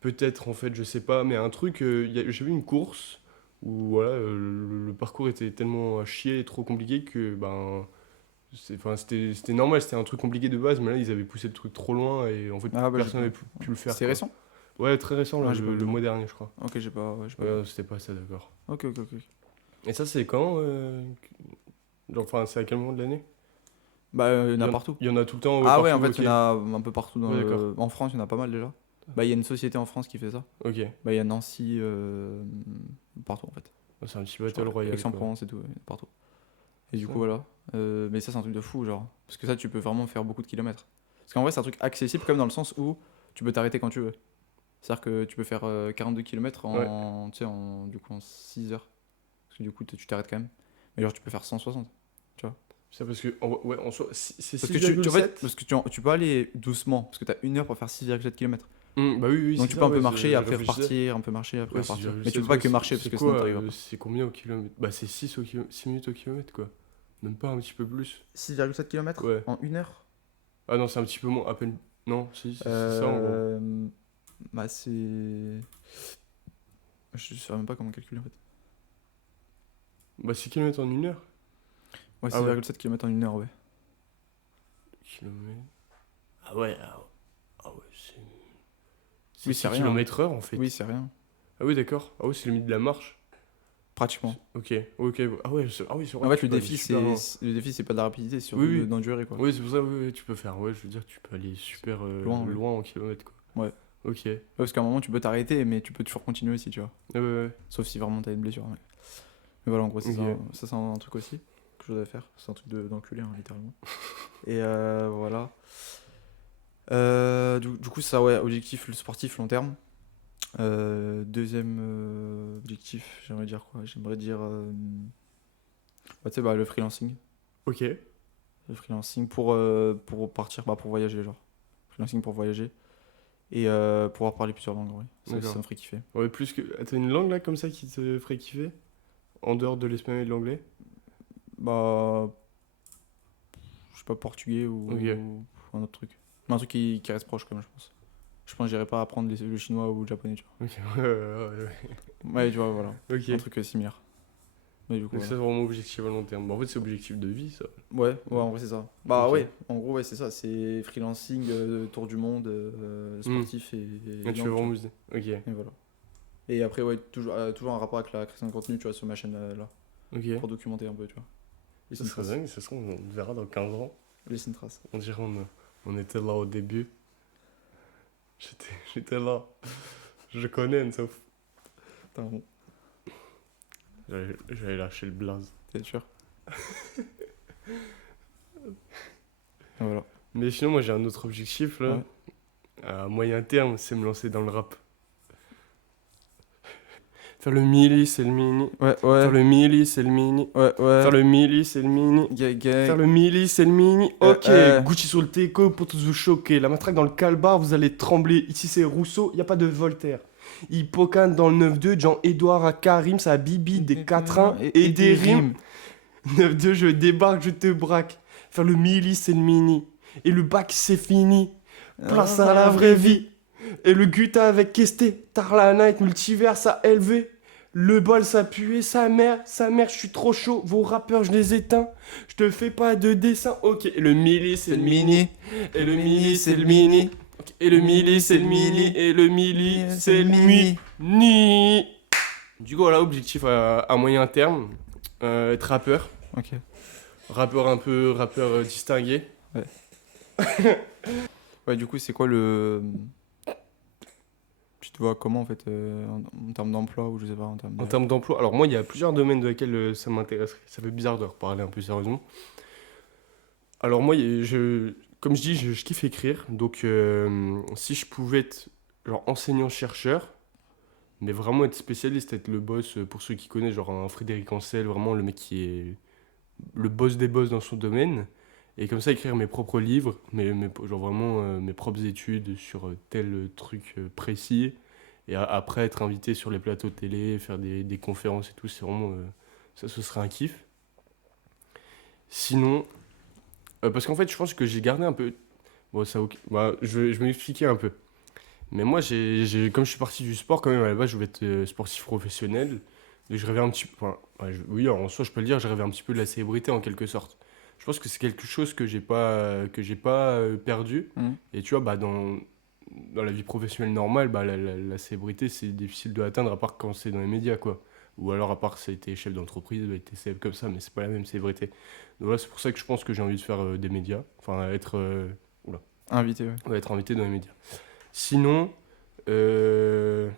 Peut-être en fait, je sais pas, mais un truc, j'ai vu une course où voilà, le parcours était tellement à chier et trop compliqué que c'était normal, c'était un truc compliqué de base, mais là ils avaient poussé le truc trop loin et en fait Ah bah j'ai personne pas. n'avait pu le faire C'est quoi. récent? Ouais, très récent là, Ah, j'ai pas vu le moi. mois dernier je crois. Ok, j'ai pas vu. Ouais, c'était pas ça, d'accord. Ok, ok, ok. Et ça c'est quand genre, enfin, c'est à quel moment de l'année? Bah, il y en a partout. Il y en a tout le temps, ouais, Ah ouais, partout, en fait, ok. il y en a un peu partout Ouais, d'accord. En France, il y en a pas mal déjà. Bah, il y a une société en France qui fait ça. Ok. Bah, il y a Nancy, partout en fait. Ouais, c'est un petit Je battle crois, royal quoi. Aix-en-Provence et tout, ouais, partout. Et du Ça. coup, voilà. Mais ça, c'est un truc de fou, genre. Parce que ça, tu peux vraiment faire beaucoup de kilomètres. Parce qu'en vrai, c'est un truc accessible, comme dans le sens où tu peux t'arrêter quand tu veux. C'est-à-dire que tu peux faire 42 kilomètres Ouais. tu sais, du coup, en 6 heures. Parce que du coup, tu t'arrêtes quand même. Mais genre, tu peux faire 160. Tu vois. Ça parce que, ouais, en soi, c'est Parce que en fait, 6,7. parce que tu peux aller doucement. Parce que tu as 1 heure pour faire 6,7 km. Bah oui, oui, Donc c'est tu peux ça, un peu ouais, marcher, je après réfléchissais. repartir, un peu marcher, après Ouais, repartir. Mais 6,7, tu peux pas ouais, que marcher parce c'est que sinon quoi t'arrives pas. c'est combien au kilomètre? Bah, c'est 6 minutes au kilomètre, quoi. Même pas un petit peu plus. 6,7 km Ouais. en 1 heure. Ah non, c'est un petit peu moins, à peine. Non, si, c'est ça en gros. Bah c'est. Je sais même pas comment calculer en fait. Bah, 6 kilomètres en 1 heure. Ouais, Ah ouais. 6,7 km en 1 heure, ouais. Kilomètre. Ah ouais, ah ouais, c'est Oui, 6 c'est rien, hein. km/h en fait. Oui, c'est rien. Ah oui, d'accord. Ah ouais, c'est limite de la marche. Pratiquement. Ok, ok. Ah oui, c'est vrai En que fait, tu peux aller super loin. le défi, c'est pas de la rapidité, c'est Oui, surtout oui. d'endurer quoi. Oui, c'est pour ça, oui, oui, tu peux faire. Ouais, je veux dire, tu peux aller super Loin, ouais. loin en kilomètres, quoi. Ouais. Ok. Ouais, Ouais, parce qu'à un moment, tu peux t'arrêter, mais tu peux toujours continuer aussi, tu vois. ouais, ouais. Sauf si vraiment t'as une blessure. Mais voilà, en gros, c'est Ok. ça. Ça, c'est un truc aussi que je voudrais faire. C'est un truc d'enculé, hein, littéralement. Et voilà. Du coup, ça, ouais, objectif le sportif long terme. Deuxième objectif, j'aimerais dire quoi? J'aimerais dire tu sais, bah, le freelancing. Ok. Le freelancing pour partir, bah, pour voyager, genre. Freelancing pour voyager. Et pouvoir parler plusieurs langues, ouais. Ça aussi, D'accord. ça me ferait kiffer. Ouais, plus que. Ah, t'as une langue là comme ça qui te ferait kiffer? En dehors de l'espagnol et de l'anglais? Bah, je sais pas, portugais Ok. ou un autre truc. Mais un truc qui reste proche, quand même, je pense. Je pense que j'irai pas apprendre le chinois ou le japonais, tu Ok, ouais, ouais, ouais. vois. Ouais, tu vois, voilà. Ok. Un truc similaire. Mais du coup, Donc, ça, c'est voilà. vraiment objectif à long terme. Bah, en fait, c'est objectif de vie, ça. Ouais, ouais, en vrai, c'est ça. Bah Ok. ouais, en gros, ouais, c'est ça. C'est freelancing, tour du monde, Hmm. sportif et Ah, tu langue, veux tu vraiment vois. user. Ok. Et voilà. Et après, ouais, toujours un rapport avec la création de contenu, tu vois, sur ma chaîne là, Ok. pour documenter un peu, tu vois. Ça Laisser une serait trace. dingue, ça se trouve, on verra dans 15 ans. Laisser une trace. On dirait on était là au début. J'étais là. Je connais Ensof. Putain, bon, J'allais lâcher le blaze. t'es sûr? Et voilà. Mais sinon, moi j'ai un autre objectif là. Ouais. À moyen terme, c'est me lancer dans le rap. Faire le mili, c'est le mini. Ouais, Faire ouais. le mili, c'est le mini. Ouais, ouais. Faire le mili, c'est le mini. Gang, Faire gang. le mili, c'est le mini. Ok, Euh. Gucci sur le teco pour tous vous choquer. La matraque dans le calbar, vous allez trembler. Ici c'est Rousseau, y a pas de Voltaire. Hippocane dans le 9-2, Jean-Édouard à Karim, ça Bibi, des 4-1 et des rimes. 9-2, je débarque, je te braque. Faire le mili, c'est le mini. Et le bac, c'est fini. Place à la vraie vie. Et le guta avec Kesté. Tarla Night, multivers, ça élevé. Le bol, ça puait, sa mère, je suis trop chaud. Vos rappeurs, je les éteins. Je te fais pas de dessin. Ok, et le mili, c'est le mini. Et le mili, c'est le mini. Ok, et le mili, c'est le mini. Et le mili, c'est le mini. Du coup, voilà, objectif à moyen terme. Être rappeur. Ok. Rappeur distingué. Ouais, du coup, c'est quoi le. Tu te vois comment en fait en termes d'emploi ou je sais pas, en termes de. En termes d'emploi, alors moi, il y a plusieurs domaines dans lesquels ça m'intéresserait. Ça fait bizarre de reparler un peu sérieusement. Alors moi, comme je dis, je kiffe écrire. Donc, si je pouvais être genre enseignant-chercheur, mais vraiment être spécialiste, être le boss, pour ceux qui connaissent, genre un Frédéric Ancel, vraiment le mec qui est le boss des boss dans son domaine. Et comme ça, écrire mes propres livres, genre vraiment mes propres études sur tel truc précis. Et après, être invité sur les plateaux de télé, faire des conférences et tout, c'est vraiment. Ça, ce serait un kiff. Sinon, parce qu'en fait, je pense que j'ai gardé un peu. Bon, ça, ok. Bah, je vais m'expliquer un peu. Mais moi, comme je suis parti du sport, quand même, à la base, je voulais être sportif professionnel. Et je rêvais un petit peu. Enfin, ouais, oui, en soi, je peux le dire, je rêvais un petit peu de la célébrité en quelque sorte. Je pense que c'est quelque chose que j'ai pas perdu. Mhm. Et tu vois, bah, dans la vie professionnelle normale, bah, la célébrité, c'est difficile de l'atteindre à part quand c'est dans les médias, quoi. Ou alors, à part si t'es chef d'entreprise, bah, t'es célèbre comme ça, mais c'est pas la même célébrité. Donc voilà, c'est pour ça que je pense que j'ai envie de faire des médias. Enfin, oula, Invité, ouais. ouais, être invité dans les médias. Sinon, euh,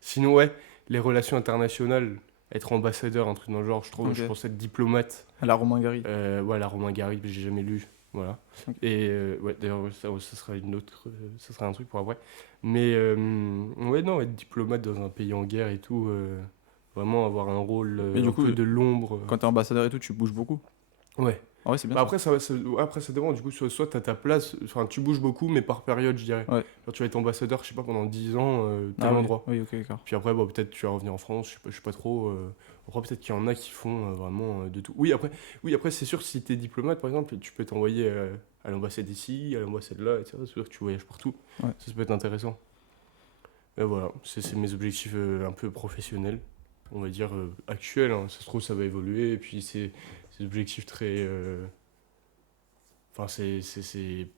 Sinon, ouais, les relations internationales, être ambassadeur, un truc dans le genre, je Ok. pense être diplomate. À la Romain Gary. Ouais, la Romain Gary, j'ai jamais lu. Voilà. Ok. Et ouais, d'ailleurs, ça sera une autre, ça sera un truc pour après. Mais ouais, non, être diplomate dans un pays en guerre et tout, vraiment avoir un rôle Mais du un coup, peu de l'ombre. quand t'es ambassadeur et tout, tu bouges beaucoup. Ouais. Ah ouais, c'est bien Bah ça. après, après, ça dépend. Du coup, soit tu as ta place, enfin, tu bouges beaucoup, mais par période, je dirais. Ouais. Genre, tu vas être ambassadeur, je sais pas, pendant 10 ans, tel Ah oui, endroit. oui, ok, d'accord. Puis après, bah, peut-être tu vas revenir en France, je sais pas trop. Après, peut-être qu'il y en a qui font vraiment de tout. Oui, après c'est sûr, si tu es diplomate, par exemple, tu peux t'envoyer à l'ambassade ici, à l'ambassade là, etc. C'est sûr que tu voyages partout. Ouais. Ça peut être intéressant. Et voilà, c'est mes objectifs un peu professionnels, on va dire actuels. Hein. Ça se trouve, ça va évoluer. Et puis, c'est des objectifs très. Enfin,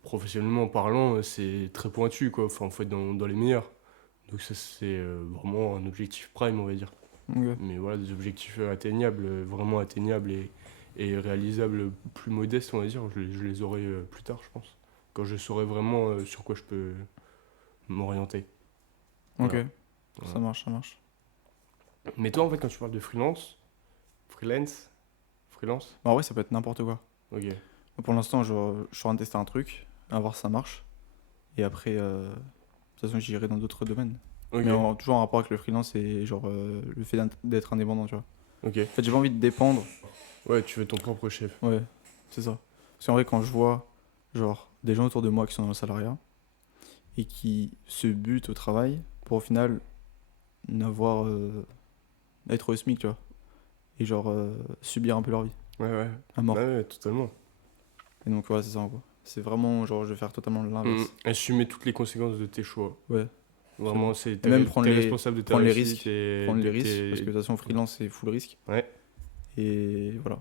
professionnellement parlant, c'est très pointu, quoi. Enfin, faut être dans les meilleurs. Donc, ça, c'est vraiment un objectif prime, on va dire. Ok. Mais voilà, des objectifs atteignables, vraiment atteignables et réalisables plus modestes, on va dire, je les aurai plus tard, je pense. Quand je saurai vraiment sur quoi je peux m'orienter. Ok. Voilà. Ça Voilà. marche, ça marche. Mais toi, en fait, quand tu parles de freelance, Bah, en vrai, ça peut être n'importe quoi. ok. Pour l'instant, je suis en train de tester un truc, à voir si ça marche. Et après, de toute façon, j'irai dans d'autres domaines. Ok, Mais toujours en rapport avec le freelance et genre le fait d'être indépendant, tu vois. ok. En fait, j'ai pas envie de dépendre. Ouais, tu veux ton propre chef. Ouais, c'est ça. Parce qu'en vrai, quand je vois genre des gens autour de moi qui sont dans le salariat et qui se butent au travail pour au final n'avoir être au SMIC, tu vois. Et genre subir un peu leur vie Ouais, ouais. à mort. Ouais, ouais, totalement. Et donc, ouais, c'est ça en gros. C'est vraiment genre, je vais faire totalement l'inverse. Assumer toutes les conséquences de tes choix. Ouais, c'est Vraiment, bon. Et même t'es responsable de ta prendre les réussite risques. et Prendre de les risques, parce que tes. de toute façon, freelance, c'est full risque. Ouais, Et voilà.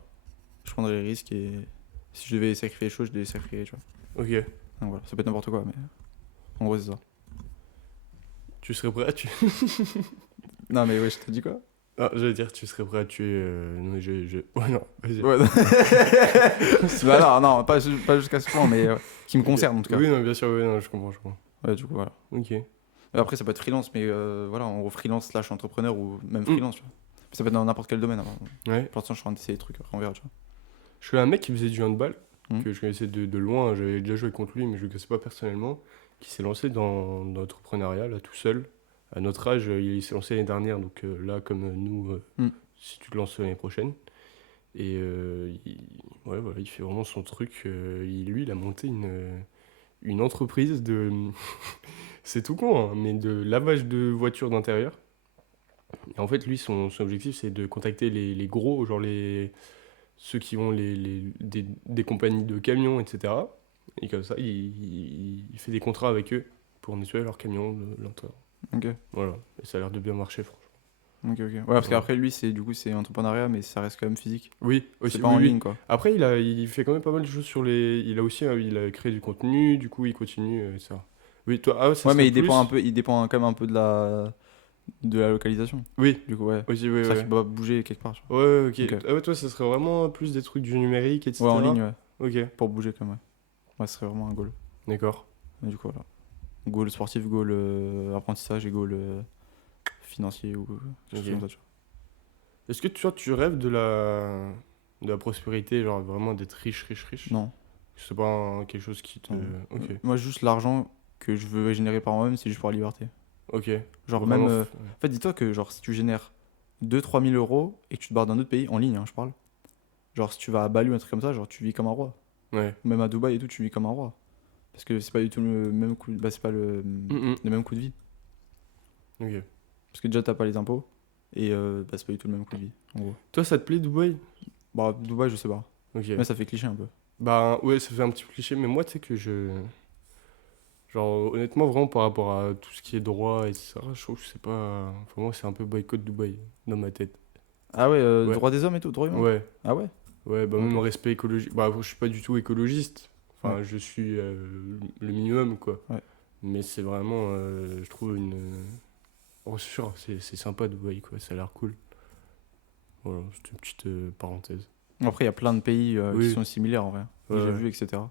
Je prendrai les risques et si je devais sacrifier les choses, je les sacrifierais, tu vois. ok. Donc voilà, ça peut être n'importe quoi, mais en gros, c'est ça. Tu serais prêt à tuer. Non, mais ouais, je te dis quoi? Ah, j'allais dire, tu serais prêt à tuer. Non, Ouais, non, vas-y. Ouais, bah non, pas jusqu'à ce point, mais qui me Ok. concerne en tout cas. Oui, non, bien sûr, oui, non, je comprends, je comprends. Ouais, du coup, voilà. Ok. Après, ça peut être freelance, mais voilà, en gros, freelance slash entrepreneur ou même Mm. freelance, tu vois. Ça peut être dans n'importe quel domaine. Ouais. Pour l'instant, je suis en train d'essayer des trucs, après, on verra, tu vois. Je connais un mec qui faisait du handball, Mm. que je connaissais de loin, j'avais déjà joué contre lui, mais je le connaissais pas personnellement, qui s'est lancé dans l'entrepreneuriat, là, tout seul. À notre âge, il s'est lancé l'année dernière, donc là, comme nous, Mm. si tu te lances l'année prochaine. Et ouais, voilà, il fait vraiment son truc. Lui, il a monté une entreprise de. C'est tout con, hein, mais de lavage de voitures d'intérieur. Et en fait, lui, son objectif, c'est de contacter les gros, genre ceux qui ont des compagnies de camions, etc. Et comme ça, il fait des contrats avec eux pour nettoyer leurs camions de l'intérieur. Ok, Voilà. Et ça a l'air de bien marcher, franchement. ok. Ouais, parce Ouais. qu'après, lui, du coup, c'est entrepreneuriat, mais ça reste quand même physique. Oui, C'est aussi, pas oui, en oui. ligne, quoi. Après, il fait quand même pas mal de choses sur les. Il a aussi, il a créé du contenu, du coup, il continue, ça. Oui, toi, ça Ouais, mais serait il plus. dépend quand même un peu de la localisation. Oui, Du coup, ouais. aussi, oui, C'est ça oui. qu'il doit bouger quelque part, tu Ouais, ouais, ok. vois. Ok. Ah ouais, toi, ça serait vraiment plus des trucs du numérique, Ouais, en etc. ligne, ouais. Ok, Pour bouger, quand même, ouais. Ouais, ce serait vraiment un goal. d'accord. Et du coup, voilà. Goal sportif, goal apprentissage et goal financier ou quelque chose Ok. comme ça, tu Est-ce que toi, tu rêves de la prospérité, genre vraiment d'être riche, riche, riche? vois. Non. C'est pas quelque chose qui te. non. Ok, Moi, juste l'argent que je veux générer par moi-même, c'est juste pour la liberté. ok. Genre, même. Vraiment. En fait, dis-toi que, genre, si tu génères 2 000 à 3 000 € et que tu te barres d'un autre pays, en ligne, hein, je parle. Genre, si tu vas à Bali ou un truc comme ça, genre, tu vis comme un roi. Ouais. Même à Dubaï et tout, tu vis comme un roi. Parce que c'est pas du tout le même coup. Bah, c'est pas Mhm. le même coût de vie. Ok. Parce que déjà, t'as pas les impôts. Et bah, c'est pas du tout le même coût de vie, en gros. Toi, ça te plaît, Dubaï? Bah, Dubaï, je sais pas. Ok. Mais ça fait cliché un peu. Bah, ouais, ça fait un petit peu cliché, mais moi, tu sais que Genre, honnêtement, vraiment, par rapport à tout ce qui est droit, etc., je trouve que c'est pas. Enfin, moi, c'est un peu boycott Dubaï dans ma tête. Ah ouais, Ouais, droit des hommes et tout, droit humain. ouais, Ah ouais? ouais, bah, Ok. même respect écologique. Bah, je suis pas du tout écologiste. Ouais, Enfin, je suis le minimum, quoi. ouais. Mais c'est vraiment, je trouve, une. Oh, c'est sûr, c'est sympa Dubaï, quoi. Ça a l'air cool. Voilà, c'était une petite parenthèse. Après, il y a plein de pays qui Oui, sont similaires en vrai. ouais, J'ai ouais. vu, etc.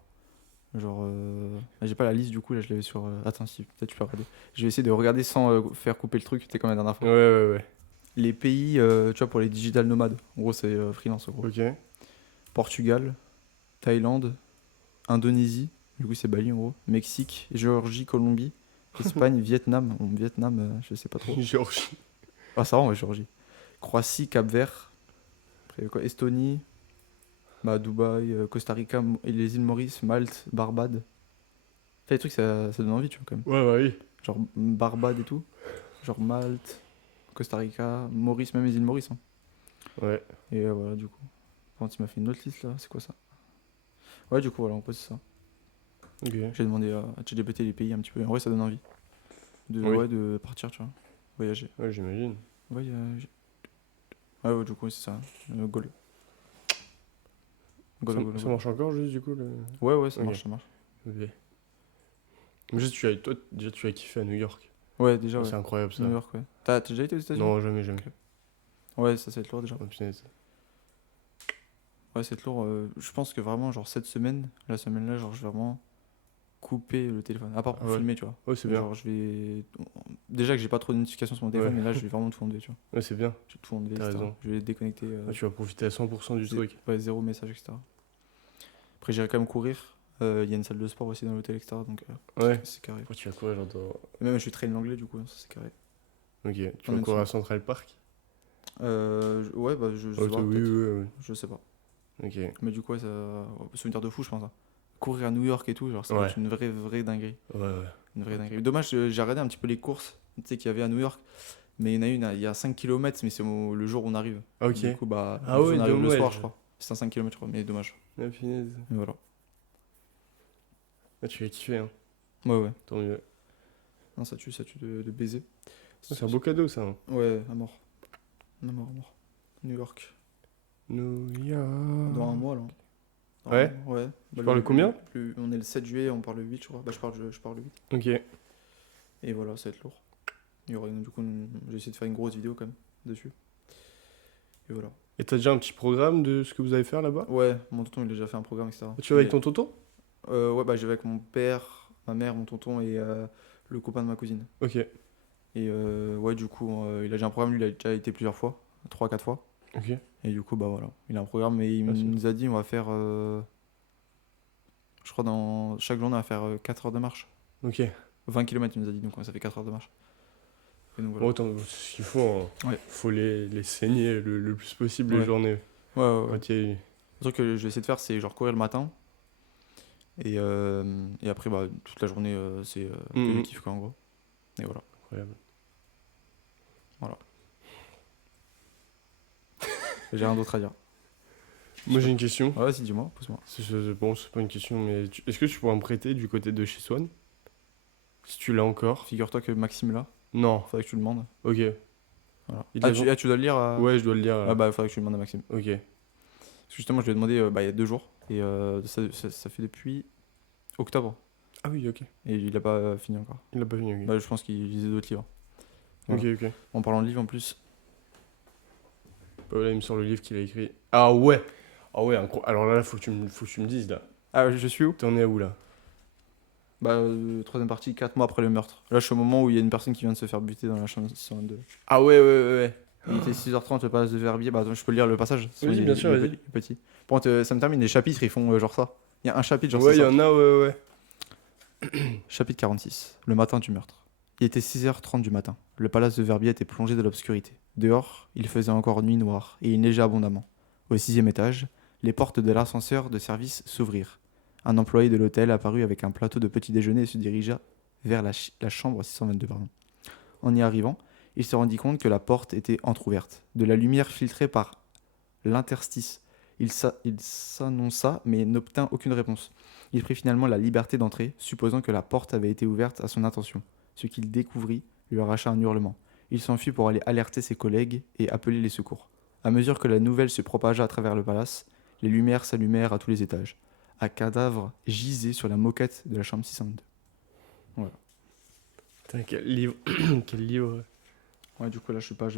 Genre, là, j'ai pas la liste du coup, là je l'avais sur. Attends, si, peut-être tu peux regarder. Je vais essayer de regarder sans faire couper le truc, c'était comme la dernière Ouais, fois. ouais, ouais. Les pays, tu vois, pour les digital nomades, en gros, c'est freelance en gros. Ok. Portugal, Thaïlande, Indonésie, du coup, c'est Bali en gros. Mexique, Géorgie, Colombie, Espagne, Vietnam. Bon, Vietnam, je sais pas trop. Georgie. Ah, ça va, ouais, Géorgie. Croatie, Cap-Vert, après quoi, Estonie, bah, Dubaï, Costa Rica, et les îles Maurice, Malte, Barbade. Enfin, les trucs, ça donne envie, tu vois, quand même. Ouais, bah oui. Genre Barbade et tout. Genre Malte, Costa Rica, Maurice, même les îles Maurice, hein. Ouais. Et voilà, du coup. Par contre, il m'a fait une autre liste là, c'est quoi ça? Ouais, du coup, voilà, en gros, c'est ça. Ok. J'ai demandé à ChatGPT les pays un petit peu. En vrai, ça donne envie Oui. ouais, de partir, tu vois. Voyager. Ouais, j'imagine. Voyager. Ouais, ouais, du coup, c'est ça. Gaulle. Ça, Gaulle, Gaulle, ça Gaulle. marche encore, juste, du coup, le... Ouais, ouais, ça Ok. marche, ça marche. Ok. Mais juste, toi, déjà, tu as kiffé à New York. Ouais, déjà, Oh, ouais. c'est incroyable, ça. New York, ouais. T'as déjà été aux États-Unis? Non, jamais, jamais. Ok. Ouais, ça va être lourd déjà. Oh, punaise. Ouais, c'est lourd. Je pense que vraiment, genre cette semaine, la semaine là, genre, je vais vraiment couper le téléphone. À part Ah pour ouais. filmer, tu vois. Ouais, c'est Mais bien. genre, je vais. Déjà que j'ai pas trop de notifications sur mon téléphone, Ouais. mais là, je vais vraiment tout enlever, tu vois. Ouais, c'est bien. Je vais tout enlever, T'as etc. raison. Je vais déconnecter. Ouais, tu vas profiter à 100% du truc. Ouais, zéro message, etc. Après, j'irai quand même courir. Il y a une salle de sport aussi dans l'hôtel, etc. Donc, Ouais. c'est carré. Pourquoi tu vas courir, genre dans... Et même, je suis train l'anglais, du coup, ça c'est carré. Ok. Tu En vas une courir à semaine. Central Park? Ouais, bah, je sais Oh, pas, oui, peut-être. oui, oui. Je sais pas. Ok. Mais du coup, ouais, ça. Souvenir de fou, je pense, hein. Courir à New York et tout, genre, ça va Ouais. être une vraie dinguerie. Ouais, ouais. Une vraie dinguerie. Dommage, j'ai regardé un petit peu les courses, tu sais, qu'il y avait à New York. Mais il y en a une, il y a 5 kilomètres, mais c'est le jour où on arrive. Ah, ok. Du coup, bah, en Ah plus, ouais, on arrive le soir, je dommage. crois. C'est un 5 kilomètres, je crois, mais dommage. Ah, punaise. Mais voilà. Ah, tu vas kiffer, hein. Ouais, ouais. Tant mieux. Non, ça tue de baiser. Ah, c'est un beau cadeau, ça, hein. Ouais, à mort. À mort, à mort. New York. New Dans un York. mois, là. Dans Ouais. un mois, ouais. Tu pars le combien? On est le 7 juillet, on part le 8, je crois. Bah, je pars le 8. Ok. Et voilà, ça va être lourd. Il y aura, du coup, j'ai essayé de faire une grosse vidéo quand même dessus. Et voilà. Et t'as déjà un petit programme de ce que vous allez faire là-bas? Ouais, mon tonton, il a déjà fait un programme, etc. Tu vas avec ton tonton? Ouais, bah, je vais avec mon père, ma mère, mon tonton et le copain de ma cousine. Ok. Et ouais, du coup, il a déjà un programme, lui, il a déjà été plusieurs fois, 3 4 fois. Ok. Et du coup, bah voilà, il a un programme et il Ah, c'est nous a dit on va faire, je crois, dans chaque journée, on va faire 4 heures de marche. Ok. 20 km, il nous a dit, donc ouais, ça fait 4 heures de marche. Et donc Bon, voilà. autant, ce qu'il faut, hein. Ouais. Faut les saigner le plus possible les Ouais. journées. Ouais, ouais, ouais. Ok. Le truc que je vais essayer de faire, c'est genre courir le matin. Et après, bah, toute la journée, c'est que du Mhm. kiff, quoi, en gros. Et voilà. Incroyable. J'ai rien d'autre à dire. Moi j'ai une question. Ouais, vas-y, dis-moi, pose-moi. Bon, c'est pas une question, mais est-ce que tu pourrais me prêter du côté de chez Swan? Si tu l'as encore. Figure-toi que Maxime là, Non. faudrait que tu le demandes. Ok. Voilà. Il te l'a Tu dois le lire Ouais, je dois le lire. Ah bah, faudrait que tu le demandes à Maxime. Ok. Parce que justement, je lui ai demandé bah, il y a 2 jours. Et ça fait depuis octobre. Ah oui, ok. Et il a pas fini encore. Il l'a pas fini, ok. Bah, je pense qu'il lisait d'autres livres. Voilà. Ok, ok. En parlant de livres en plus. Bah voilà, il me sort le livre qu'il a écrit. Ah ouais! Ah ouais, alors là, faut que tu me dises là. Ah, je suis où? T'en es à où là? Bah, troisième partie, 4 mois après le meurtre. Là, je suis au moment où il y a une personne qui vient de se faire buter dans la chambre 122. Ah ouais, ouais, ouais, ouais. Il était 6h30, le passage de Verbier. Bah, attends, je peux lire le passage. Sinon, Vas-y, bien sûr, vas-y. Petit. Par contre, ça me termine. Les chapitres, ils font genre ça. Il y a un chapitre, genre Ouais, c'est il y ça. en a, ouais, ouais. Chapitre 46. Le matin du meurtre. Il était 6h30 du matin. Le palace de Verbier était plongé dans l'obscurité. Dehors, il faisait encore nuit noire et il neigeait abondamment. Au 6e étage, les portes de l'ascenseur de service s'ouvrirent. Un employé de l'hôtel apparut avec un plateau de petit déjeuner et se dirigea vers la chambre 622. Pardon. En y arrivant, il se rendit compte que la porte était entr'ouverte. De la lumière filtrait par l'interstice Il s'annonça, mais n'obtint aucune réponse. Il prit finalement la liberté d'entrer, supposant que la porte avait été ouverte à son intention. Ce qu'il découvrit lui arracha un hurlement. Il s'enfuit pour aller alerter ses collègues et appeler les secours. À mesure que la nouvelle se propagea à travers le palace, les lumières s'allumèrent à tous les étages. Un cadavre gisait sur la moquette de la chambre 602. Voilà. Putain, quel livre. Quel livre. Ouais, du coup, là, je sais pas,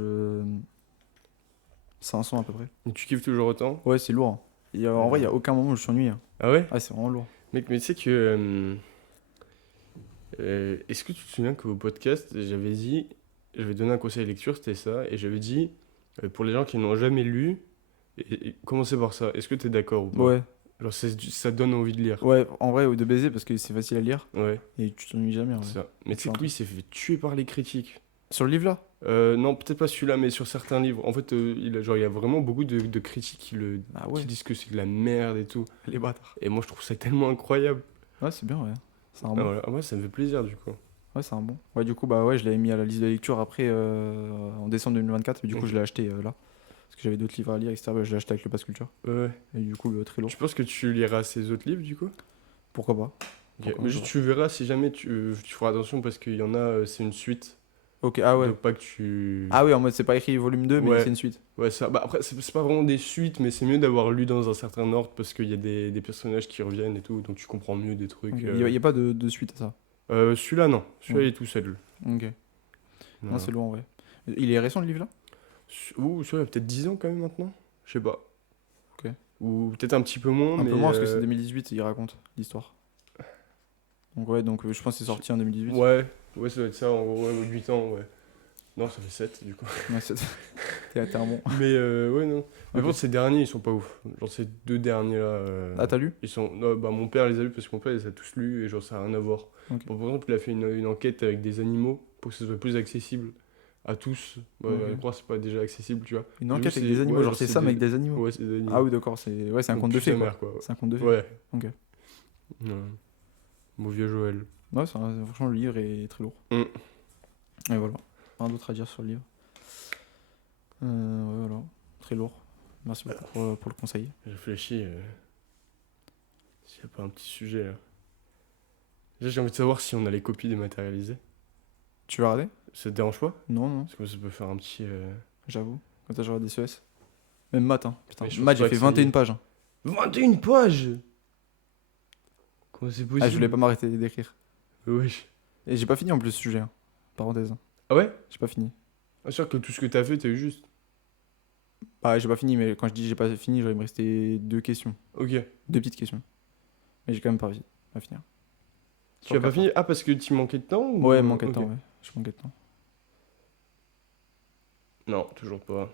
500 à peu près. Et tu kiffes toujours autant? Ouais, c'est lourd, hein. En vrai, il n'y a aucun moment où je suis ennuyé, hein. Ah ouais? Ah, c'est vraiment lourd. Mec, mais tu sais que. Est-ce que tu te souviens qu'au podcast, j'avais dit. J'avais donné un conseil de lecture, c'était ça. Et j'avais dit, pour les gens qui n'ont jamais lu, commencez par ça. Est-ce que t'es d'accord ou pas? Ouais, Genre, ça donne envie de lire. ouais, en vrai, ou de baiser parce que c'est facile à lire Ouais, et tu t'ennuies jamais, en c'est vrai. ça. Mais tu sais que lui, il s'est fait tuer par les critiques. Sur le livre là? Non, peut-être pas celui-là, mais sur certains livres. En fait, genre, il y a vraiment beaucoup de critiques Ah ouais, qui disent que c'est de la merde et tout. les bâtards. Et moi, je trouve ça tellement incroyable. Ouais, c'est bien, ouais. C'est un Ah, bon. voilà. Ah, moi, ça me fait plaisir, du coup. Ouais, c'est un bon. Ouais, du coup, bah ouais, je l'avais mis à la liste de lecture après en décembre 2024, mais du coup, je l'ai acheté là. Parce que j'avais d'autres livres à lire, etc. Bah, je l'ai acheté avec le Pass Culture. Ouais. Et du coup, très lourd. Tu penses que tu liras ces autres livres, du coup? Pourquoi pas? Ok. Pourquoi Mais pas. juste, tu verras si jamais tu feras attention parce qu'il y en a, c'est une suite. Ok, ah ouais. Donc, pas que tu. Ah oui, en mode, c'est pas écrit volume 2, mais Ouais. c'est une suite. Ouais, ça. Bah, après, c'est pas vraiment des suites, mais c'est mieux d'avoir lu dans un certain ordre parce qu'il y a des personnages qui reviennent et tout, donc tu comprends mieux des trucs. Ok. Il y a pas de suite à ça. Celui-là, non. Celui-là, Ouais. il est tout seul. Ok. Non, Voilà. c'est lourd en vrai. Il est récent le livre là? Ouh, celui-là, il a peut-être 10 ans quand même maintenant. Je sais pas. Ok. Ou peut-être un petit peu moins, Un mais. peu moins parce que c'est 2018 et il raconte l'histoire. Donc ouais, donc je pense que c'est sorti en 2018. Ouais, ça doit être ça, en gros, ouais, 8 ans, ouais. Non, ça fait 7 du coup. Ouais, t'es un bon. Mais ouais, non. Mais Ok. bon, ces derniers, ils sont pas ouf. Genre, ces deux derniers là. Ah, t'as lu? Ils sont. Non, bah, mon père les a lus parce que mon père les a tous lus et genre, ça a rien à voir. Ok. Bon, par exemple, il a fait une enquête avec des animaux pour que ce soit plus accessible à tous. Bah, Ok. je crois que c'est pas déjà accessible, tu vois. Une Du coup, enquête avec c'est- des animaux, ouais, genre c'est c'est ça, mais des- avec des animaux. Ouais, c'est des animaux. Ah oui, d'accord, c'est un Donc, conte de pue sa fées quoi. mère, quoi. C'est un conte de fées. Ouais. Ok. Ouais. Mon vieux Joël. Ouais, franchement, le livre est très lourd. Mm. Et voilà. Rien d'autre à dire sur le livre. Ouais, voilà. Très lourd. Merci beaucoup pour le conseil. Je réfléchis s'il n'y a pas un petit sujet là. Déjà, j'ai envie de savoir si on a les copies dématérialisées. Tu vas regarder? Ça te dérange pas? Non, non, Parce que ça peut faire un petit. j'avoue. Quand t'as genre des CES. Même maths, hein. Putain. Mais je pense Maths, j'ai pas fait que ça y 21 est. pages, hein. 21 pages! Comment c'est possible? Ah, je voulais pas m'arrêter d'écrire. Wesh. Et j'ai pas fini en plus ce sujet, hein. Parenthèse, hein. Ah ouais? J'ai pas fini. Ah, sûr que tout ce que t'as fait, t'as eu juste. Bah, j'ai pas fini, mais quand je dis j'ai pas fini, genre, il me restait 2 questions. Ok. 2 petites questions. Mais j'ai quand même pas fini. À finir. Tu as pas fini? Ah, parce que tu manquais de temps ou... Ouais, il me manquait de Ok. temps, ouais. Je manquais de temps. Non, toujours pas.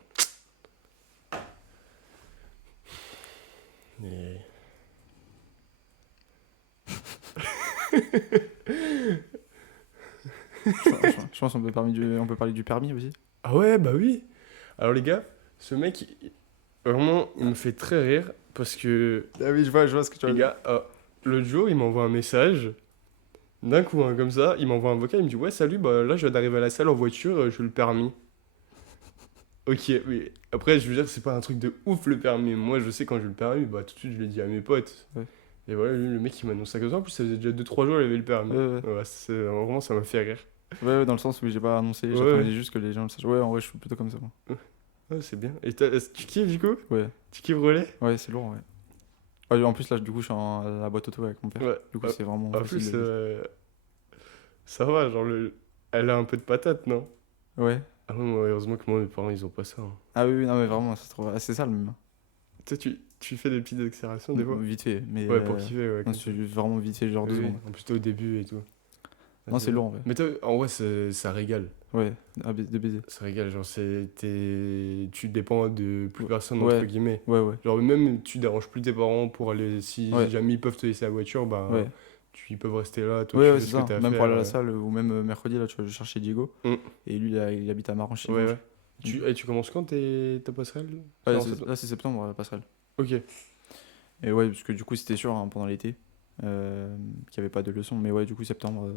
Mais. Je pense qu'on peut parler du permis aussi. Ah ouais, bah oui. Alors les gars, ce mec, vraiment, il me fait très rire parce que Ah oui, je vois ce que tu les gars, l'autre jour, il m'envoie un message. D'un coup, hein, comme ça, il m'envoie un vocal, il me dit ouais, salut, bah là, je viens d'arriver à la salle en voiture, je veux le permis. Ok, mais après, je veux dire, c'est pas un truc de ouf le permis. Moi, je sais quand j'ai le permis, bah tout de suite, je l'ai dit à mes potes. Ouais. Et voilà, lui, le mec, il m'annonce ça comme ça. En plus, ça faisait déjà 2-3 jours, il avait le permis. Ouais. Ouais, vraiment, ça m'a fait rire. Ouais, dans le sens où j'ai pas annoncé, Ouais. j'attendais juste que les gens le sachent. Ouais, en vrai, je suis plutôt comme ça, moi. Ouais, c'est bien. Et tu kiffes du coup? Ouais, Tu kiffes relais? ouais, c'est lourd, ouais. Ouais, en plus, là, du coup, je suis à la boîte auto avec mon père. Ouais. Du coup, c'est vraiment En facile plus, de- ça va, genre, elle a un peu de patate, non? Ouais. Ah ouais, moi, heureusement que moi, mes parents, ils ont pas ça. Hein. Ah oui, non, mais vraiment, c'est trop... assez sale, même. Toi, tu fais des petites accélérations des fois? Vite fait, mais... Ouais, pour kiffer, ouais. Non, comme c'est ça. juste vraiment vite fait, genre 2 Oui, secondes. en plus, toi, au début et tout. Non, c'est lourd, en vrai. Mais toi, en vrai, ça régale. Ouais, de baiser. Ça régale, genre, tu dépends de plus personne, Ouais. entre guillemets. Ouais, ouais. Genre, même, tu déranges plus tes parents pour aller... Si Ouais. jamais ils peuvent te laisser la voiture, bah... Ouais. Ils peuvent rester là, toi, Ouais, tu ouais, fais c'est ce que ça. t'as à Même faire. pour aller à la salle, ou même mercredi, là, tu vois, je cherchais Diego. Mm. Et lui, il habite à Maranchi. Ouais, ouais. Tu commences quand ta passerelle? C'est en septembre? Là, c'est septembre, la passerelle. Ok. Et ouais, parce que du coup, c'était sûr hein, pendant l'été qu'il n'y avait pas de leçon. Mais ouais, du coup, septembre,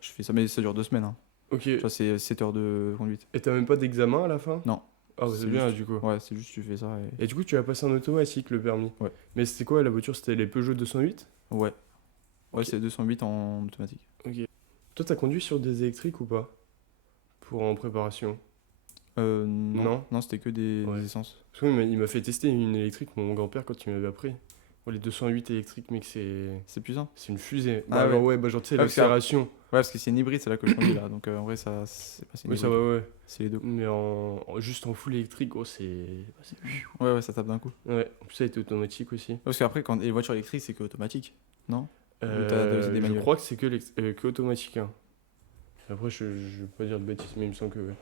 je fais ça. Mais ça dure 2 semaines. Hein. Ok. Tu vois, c'est 7 heures de conduite. Et t'as même pas d'examen à la fin? Non. Ah, c'est C'est bien, juste- du coup. Ouais, c'est juste tu fais ça et. Et du coup, tu as passé en automatique, le permis. Ouais. Mais c'était quoi, la voiture? C'était les Peugeot 208? Ouais. Ouais, Ok. c'est 208 en automatique. Ok. Toi, t'as conduit sur des électriques ou pas? Pour en préparation? Non. Non? Non, c'était que des Ouais. essences. Parce que il m'a fait tester une électrique, mon grand-père, quand il m'avait appris. Ouais, les 208 électriques, mec, C'est plus ça. c'est une fusée. Ah Bah, genre, ouais. ouais, bah, genre, tu sais, Ah, parce que- l'accélération. Ouais, parce que c'est une hybride, c'est là que je conduis là. Donc en vrai, ça, c'est pas c'est une Oui, ça hybride. va, ouais. C'est les deux. Mais juste en full électrique, gros, c'est. Bah, Ouais, ouais, ça tape d'un coup. Ouais, en plus, ça a été automatique aussi. Parce qu'après, quand les voitures électriques, c'est que automatique. Non? Ou t'as aussi des Je manuels? crois que c'est que automatique, hein. Après, je vais pas dire de bêtises, mais il me semble que ouais.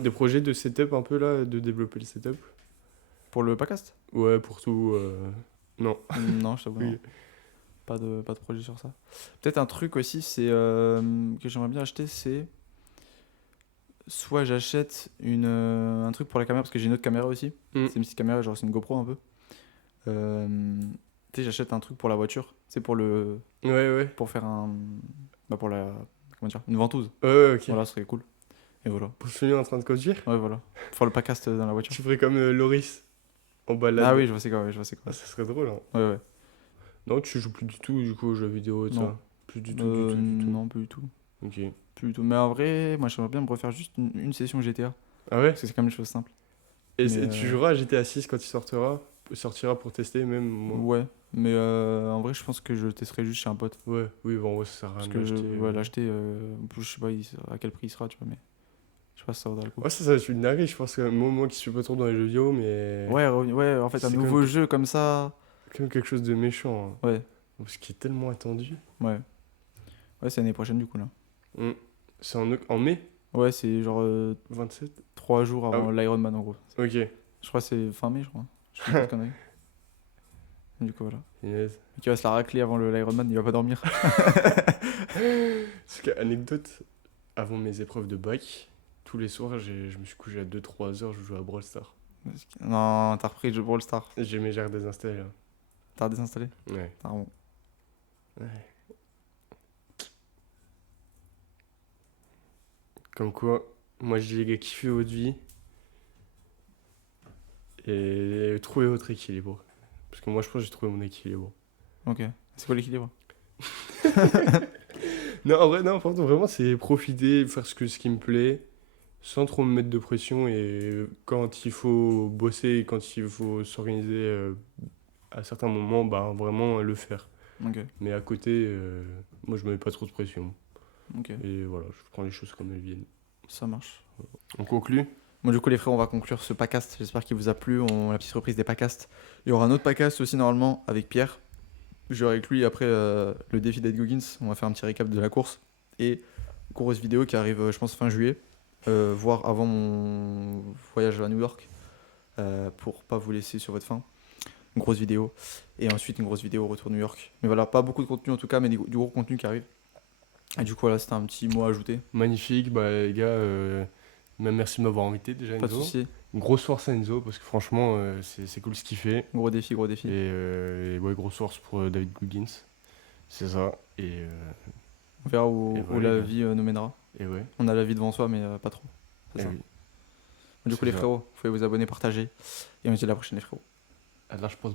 Des projets de setup un peu là, de développer le setup? Pour le Pacast? Ouais, pour tout. Non. Non, je t'avoue, Oui. non. Pas de projet sur ça. Peut-être un truc aussi, c'est que j'aimerais bien acheter, c'est soit j'achète un truc pour la caméra parce que j'ai une autre caméra aussi. Mm. C'est une petite caméra, genre c'est une GoPro un peu. Euh, Tu sais, j'achète un truc pour la voiture. C'est Ouais, ouais. pour faire pour la comment dire, une ventouse. Ouais, ouais, ok. Voilà, ce serait cool. Et voilà. Pour se finir en train de conduire, Ouais, voilà. Pour faire le Pacast dans la voiture. tu ferais comme Loris en balade. Ah oui, je vois c'est quoi, ouais, je vois c'est Ah, quoi. ça serait drôle, hein. Ouais, ouais. Non, tu joues plus du tout du coup aux jeux vidéo et tout Non. ça. Plus du tout, du tout, du tout. Non, plus du tout. Ok. Plus du tout. Mais en vrai, moi j'aimerais bien me refaire juste une session GTA. Ah ouais? Parce que c'est quand même des choses simples. Et Mais, tu joueras à GTA 6 quand il sortira pour tester même moi. Ouais. Mais en vrai, je pense que je testerai juste chez un pote. Ouais, oui, bon, ouais, ça sert à Parce rien que de je l'acheter. ouais, l'acheter, je sais pas à quel prix il sera, tu vois, mais je sais pas si ça vaudra le coup. Ouais, ça, je suis une dinguerie, je pense que moi qui suis pas trop dans les jeux vidéo, mais. Ouais, en fait, un C'est nouveau comme- jeu comme ça. Comme quelque chose de méchant, hein. Ouais, Parce qu'il est tellement attendu. ouais. Ouais, c'est l'année prochaine du coup là. Hmm. C'est en mai Ouais, c'est genre 27? 3 jours avant Ah oui. l'Ironman en gros. Ok. Je crois que c'est fin mai, je crois. Je sais pas de conneries. Du coup, voilà. Punaise. Et qui va se la racler avant l'Ironman, il va pas dormir. Parce qu'anecdote, avant mes épreuves de bac, tous les soirs, je me suis couché à 2-3 heures, je jouais à Brawl Stars. Non, t'as repris le jeu Brawl Stars. J'ai mes GR désinstallés là. T'as désinstallé? Ouais. T'as bon. Comme quoi, moi je dis les gars, kiffez votre vie et trouvez votre équilibre. Parce que moi je pense que j'ai trouvé mon équilibre. Ok. C'est quoi l'équilibre? Non, en vrai, non, par contre, vraiment, c'est profiter, faire ce qui me plaît, sans trop me mettre de pression. Et quand il faut bosser, quand il faut s'organiser à certains moments, bah vraiment le faire. Ok. Mais à côté, moi je me mets pas trop de pression. Ok. Et voilà, je prends les choses comme elles viennent. Ça marche. On conclut? Bon, du coup, les frères, on va conclure ce podcast. J'espère qu'il vous a plu. La petite reprise des podcasts. Il y aura un autre podcast aussi, normalement, avec Pierre. J'aurai avec lui après le défi d'Ed Goggins. On va faire un petit récap de la course. Et grosse vidéo qui arrive, je pense, fin juillet. Voire avant mon voyage à New York. Pour pas vous laisser sur votre faim. Une grosse vidéo. Et ensuite, une grosse vidéo au retour New York. Mais voilà, pas beaucoup de contenu en tout cas, mais du gros contenu qui arrive. Et du coup, voilà, c'était un petit mot à ajouter. Magnifique, bah les gars, même merci de m'avoir invité déjà, Pas de Enzo. soucis. Une grosse force à Enzo, parce que franchement, c'est cool ce qu'il fait. Gros défi, gros défi. Et ouais, grosse force pour David Goggins. C'est ça. On verra où voilà, la les gars. vie nous mènera. Et ouais. On a la vie devant soi, mais pas trop. C'est Et ça. oui. Du coup, C'est les ça. frérots, vous pouvez vous abonner, partager. Et on se dit à la prochaine, les frérots. À de large pense